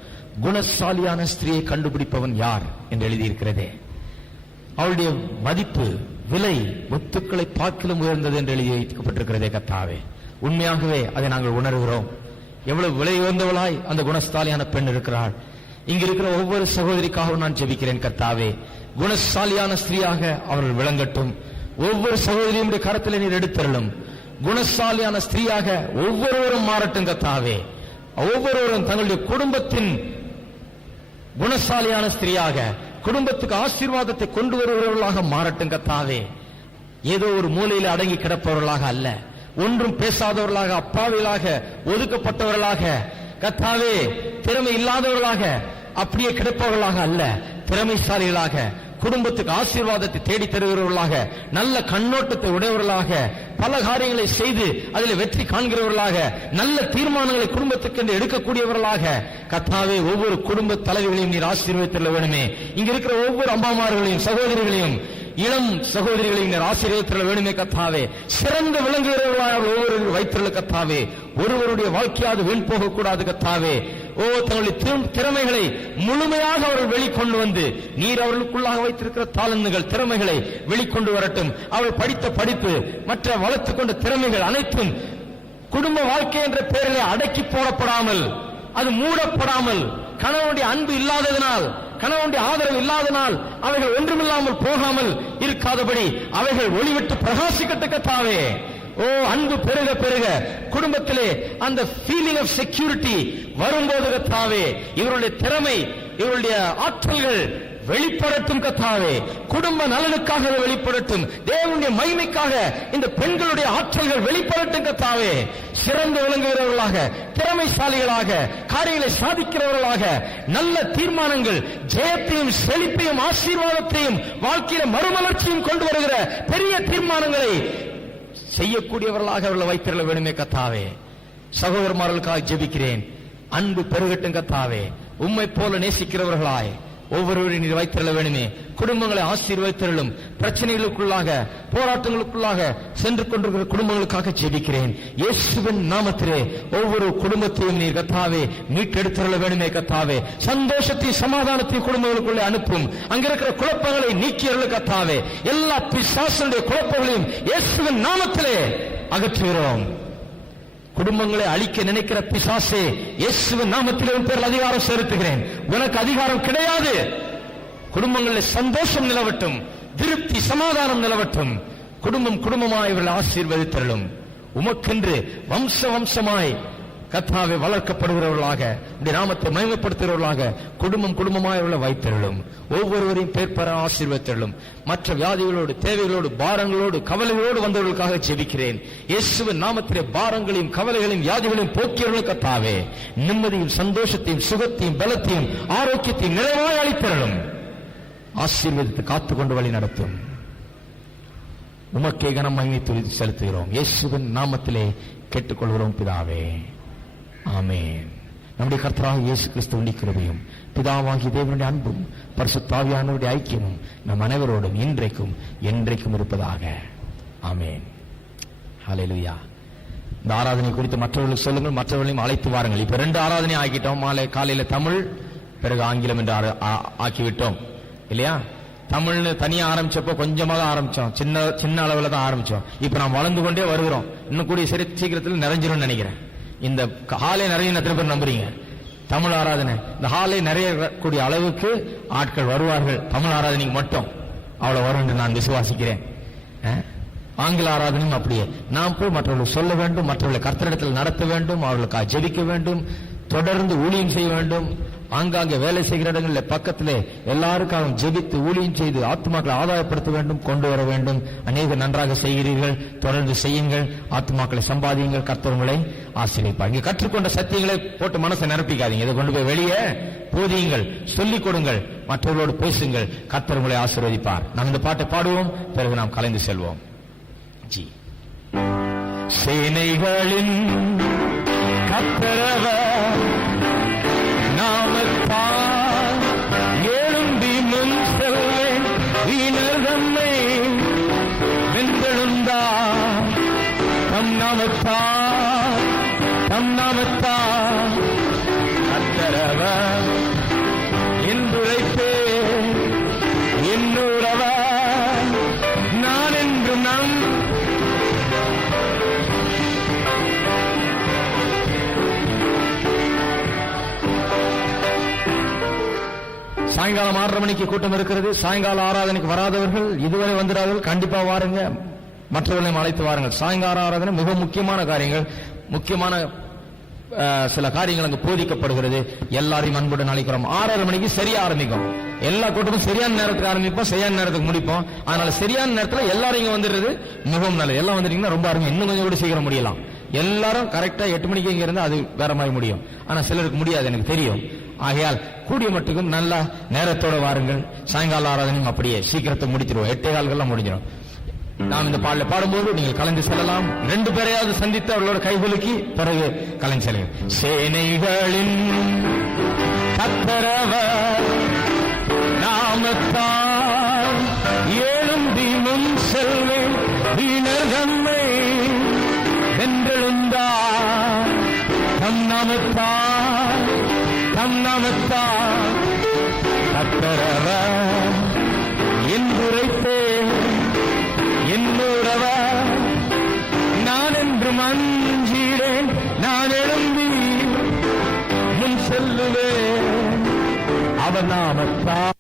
குணசாலியான ஸ்திரியை கண்டுபிடிப்பவன் யார் என்று எழுதியிருக்கிறதே, அவளுடைய மதிப்பு, விலை முத்துக்களை பார்க்கிலும் உயர்ந்தது என்று எழுதி வைக்கப்பட்டிருக்கிறதே கர்த்தாவே. உண்மையாகவே அதை நாங்கள் உணர்கிறோம். எவ்வளவு விலை உயர்ந்தவளாய் அந்த குணசாலியான பெண் இருக்கிறாள். இங்க இருக்கிற ஒவ்வொரு சகோதரிக்காகவும் நான் ஜெபிக்கிறேன் கர்த்தாவே. குணசாலியான ஸ்திரீயாக அவர்கள் விளங்கட்டும். ஒவ்வொரு சகோதரியுடைய கரத்தில் நீர் எடுத்தருளும். குணசாலியான ஸ்திரீயாக ஒவ்வொருவரும் மாறட்டும் கர்த்தாவே. ஒவ்வொருவரும் தங்களுடைய குடும்பத்தின் குணசாலியான ஸ்திரீயாக, குடும்பத்துக்கு ஆசீர்வாதத்தை கொண்டு வருபவர்களாக மாறட்டும் கர்த்தாவே. ஏதோ ஒரு மூலையில் அடங்கி கிடப்பவர்களாக அல்ல, ஒன்றும் பேசாதவர்களாக, அப்பாவிகளாக, ஒதுக்கப்பட்டவர்களாக, கர்த்தாவே திறமை இல்லாதவர்களாக அப்படியே கிடப்பவர்களாக அல்ல, திறமைசாலிகளாக, குடும்பத்துக்கு ஆசீர்வாதத்தை தேடி தருகிறவர்களாக, நல்ல கண்ணோட்டத்தை உடையவர்களாக, பல காரியங்களை செய்து அதில் வெற்றி காண்கிறவர்களாக, நல்ல தீர்மானங்களை குடும்பத்துக்கு என்று எடுக்கக்கூடியவர்களாக கர்த்தாவே ஒவ்வொரு குடும்ப தலைவர்களையும் நீர் ஆசீர்வதித்துள்ள வேணுமே. இங்க இருக்கிற ஒவ்வொரு அம்மாமார்களையும், சகோதரிகளையும், இளம் சகோதரிகளையும் நீர் ஆசீர்வதித்துள்ள வேணுமே கர்த்தாவே. சிறந்த விளங்குகிறவர்களாக ஒவ்வொரு வைத்துள்ள கர்த்தாவே. ஒருவருடைய வாழ்க்கையாவது வீண் போகக்கூடாது கர்த்தாவே. ஓ, தங்களுடைய திறமைகளை முழுமையாக அவர்கள் வெளிக்கொண்டு வந்து நீர் அவர்களுக்குள்ளாக வைத்திருக்கிற தாளந்துகள், திறமைகளை வெளிக்கொண்டு வரட்டும். அவர்கள் படித்த படிப்பு, மற்ற வளர்த்துக் கொண்ட திறமைகள் அனைத்தும் குடும்ப வாழ்க்கை என்ற பெயரிலே அடக்கி போடப்படாமல், அது மூடப்படாமல், கணவனுடைய அன்பு இல்லாததனால், கணவனுடைய ஆதரவு இல்லாதனால் அவைகள் ஒன்றுமில்லாமல் போகாமல் இருக்காதபடி அவைகள் ஒளிவிட்டு பிரகாசிக்கட்ட கர்த்தாவே. ஓ, அன்பு பெருக பெருக குடும்பத்திலே அந்த ஃபீலிங் ஆஃப் செக்யூரிட்டி வரும்போது கர்த்தாவே இவருடைய திறமை, இவருடைய ஆற்றல்கள் வெளிப்படட்டும் கர்த்தாவே. குடும்ப நலனுக்காக வெளிப்படட்டும், தேவனுடைய மகிமைக்காக இந்த பெண்களுடைய ஆற்றல்கள் வெளிப்படட்டும் கர்த்தாவே. சிறந்து விளங்குகிறவர்களாக, திறமைசாலிகளாக, காரியங்களை சாதிக்கிறவர்களாக, நல்ல தீர்மானங்கள், ஜெயத்தையும் செழிப்பையும் ஆசீர்வாதத்தையும் வாழ்க்கையில மறுமலர்ச்சியும் கொண்டு வருகிற பெரிய தீர்மானங்களை செய்யக்கூடியவர்களாக அவர்களை வைத்திருக்க வேண்டுமே கர்த்தாவே. சகோதரமார்களுக்காக ஜெபிக்கிறேன். அன்பு பெருகட்டும் கர்த்தாவே. உம்மை போல நேசிக்கிறவர்களாய் ஒவ்வொருவரையும் நீர் வைத்திருக்க வேண்டுமே. குடும்பங்களை ஆசீர்வதித்தருளும். பிரச்சனைகளுக்குள்ளாக, போராட்டங்களுக்குள்ளாக சென்று கொண்டிருக்கிற குடும்பங்களுக்காக ஜெபிக்கிறேன். இயேசுவின் நாமத்திலே ஒவ்வொரு குடும்பத்தையும் நீர் கர்த்தாவே மீட்டெடுத்துள்ள வேண்டுமே கர்த்தாவே. சந்தோஷத்தையும் சமாதானத்தையும் குடும்பங்களுக்குள்ளே அனுப்பும். அங்கிருக்கிற குழப்பங்களை நீக்கியருள் கர்த்தாவே. எல்லா பிசாசுடைய குழப்பங்களையும் இயேசுவின் நாமத்திலே அகற்றுகிறோம். குடும்பங்களை அழிக்க நினைக்கிற பிசாசே, இயேசுவின் நாமத்திலே உன் பேரில் அதிகாரம் செலுத்துகிறேன். உனக்கு அதிகாரம் கிடையாது. குடும்பங்களில் சந்தோஷம் நிலவட்டும், திருப்தி, சமாதானம் நிலவட்டும். குடும்பம் குடும்பமாய் இவர்களை ஆசீர்வதித்தருளும். உமக்கென்று வம்ச வம்சமாய் கர்த்தாவே வளர்க்கப்படுகிறவர்களாக, உடைய நாமத்தை மகிமைப்படுத்துகிறவர்களாக குடும்பம் குடும்பமாய் இவர்களை வைத்தருளும். ஒவ்வொருவரையும் பேர் பெற ஆசீர்வதித்தருளும். மற்ற வியாதிகளோடு, தேவைகளோடு, பாரங்களோடு, கவலைகளோடு வந்தவர்களுக்காக ஜெபிக்கிறேன். இயேசுவின் நாமத்திலே பாரங்களையும் கவலைகளையும் வியாதிகளையும் போக்கியவர்கள் கர்த்தாவே நிம்மதியும் சந்தோஷத்தையும் சுகத்தையும் பலத்தையும் ஆரோக்கியத்தையும் நிறைவாய் அளித்தருளும். ஆசீர்வதித்து காத்துக்கொண்டு வழி நடத்தும். உமக்கே கனம் மகிமை துதி செலுத்துகிறோம். இயேசுவின் நாமத்திலே கேட்டுக்கொள்கிறோம் பிதாவே, ஆமென். நம்முடைய கர்த்தராகிய இயேசு கிறிஸ்துவின் கிருபையும் பிதாவாகிய தேவனுடைய அன்பும் பரிசுத்த ஆவியானவருடைய ஐக்கியமும் நம் அனைவரோடும் இன்றைக்கும் என்றைக்கும் இருப்பதாக. ஆமென். ஹல்லேலூயா. இந்த ஆராதனை குறித்து மற்றவர்களுக்கு சொல்லுங்கள், மற்றவர்களையும் அழைத்து வாருங்கள். இப்ப 2 ஆராதனை ஆக்கிட்டோம். காலையில தமிழ், பிறகு ஆங்கிலம் என்று ஆக்கிவிட்டோம் இல்லையா? தமிழ்னு தனியா ஆரம்பிச்சப்போ கொஞ்சமாக ஆரம்பிச்சோம், சின்ன அளவுல தான் ஆரம்பிச்சோம். இப்ப நாம் வளர்ந்து கொண்டே வருகிறோம். இன்னும் கூடிய சீக்கிரத்தில் நிறைஞ்சிரும் நினைக்கிறேன். இந்த ஹாலே நிறைய எத்தனை பேர் நம்புறீங்க? தமிழ் ஆராதனை இந்த ஹாலே நிறைய கூடிய அளவுக்கு ஆட்கள் வருவார்கள். தமிழ் ஆராதனைக்கு மட்டும் அவ்வளவு வரும் என்று நான் விசுவாசிக்கிறேன். ஆங்கில ஆராதனையும் அப்படியே. நாம் போய் மற்றவர்களுக்கு சொல்ல வேண்டும், மற்றவர்களை கர்த்தரிடத்தில் நடத்த வேண்டும், அவர்களுக்காக ஜெபிக்க வேண்டும், தொடர்ந்து ஊழியம் செய்ய வேண்டும். ஆங்காங்கே வேலை செய்கிற இடங்களில் பக்கத்திலே எல்லாருக்காகவும் ஜெபித்து ஊழியம் செய்து ஆத்துமாக்களை ஆதாயப்படுத்த வேண்டும், கொண்டு வர வேண்டும். அநேக நன்றாக செய்கிறீர்கள், தொடர்ந்து செய்யுங்கள், ஆத்துமாக்களை சம்பாதியுங்கள், கர்த்தர் உங்களை ஆசீர்வதிப்பார். இங்க கற்றுக்கொண்ட சத்தியங்களை போட்டு மனசை நிரப்பிக்காதீங்க. இதை கொண்டு போய் வெளியே போதியுங்கள், சொல்லிக் கொடுங்கள், மற்றவர்களோடு பேசுங்கள், கர்த்தர் உங்களை ஆசீர்வதிப்பார். நாம் இந்த பாட்டை பாடுவோம், பிறகு நாம் கலைந்து செல்வோம். ஜி சேனைகளின் கர்த்தரவர் நாமத்தால் எழும்பி முன் செல்வேன், வீணர்தம்மை வென்றெழுந்தார். தம் நாமத்தால் கர்த்தரவர் என்றுரைப்பேன், என்னுறவர் நான் என்று நம் சாயங்காலம் 6:30 மணிக்கு கூட்டம் இருக்கிறது. சாயங்கால ஆராதனைக்கு வராதவர்கள், இதுவரை வந்துடாதவர்கள் கண்டிப்பா வாருங்க, மற்றவர்களையும் அழைத்து வாருங்கள். சாயங்கால ஆராதனை மிக முக்கியமான காரியங்கள், முக்கியமான சில காரியங்கள் அங்கு போதிக்கப்படுகிறது. எல்லாரையும் அன்புடன் அழைக்கிறோம். 6:30 மணிக்கு சரியா ஆரம்பிக்கும். எல்லா கூட்டமும் சரியான நேரத்துக்கு ஆரம்பிப்போம், சரியான நேரத்துக்கு முடிப்போம். அதனால சரியான நேரத்தில் எல்லாரும் இங்க வந்துடுறது மிகவும் நல்லது. எல்லாம் வந்துட்டீங்கன்னா ரொம்ப அருமை. இன்னும் கொஞ்சம் கூட சீக்கிரம் முடியலாம். எல்லாரும் கரெக்டா 8 மணிக்கு இங்க இருந்தா அது வேற மாதிரி முடியும். ஆனா சிலருக்கு முடியாது, எனக்கு தெரியும். ஆகையால் கூடிய மட்டுக்கும் நல்ல நேரத்தோட வாருங்கள். சாயங்கால ஆராதனையும் அப்படியே சீக்கிரத்தை முடிச்சிருவோம். 8:15 முடிஞ்சிடும். நாம் இந்த பாடலை பாடும்போது நீங்கள் கலந்து செல்லலாம். 2 பேரையாவது சந்தித்து அவர்களோட கைகுலுக்கி பிறகு கலந்து செல்லுங்கள். சேனைகளின் கர்த்தரவர் நாமத்தால் எழும்பி முன் செல்வேன், வீணர்தம்மை வென்றெழுந்தார். தம் நாமத்தால் கர்த்தரவர் என்றுரைப்பேன், என்னுறவர் நான் என்று மஞ்சிடேன். நான் எழும்பி முன் செல்லுவேன், அவர் நாமத்தால்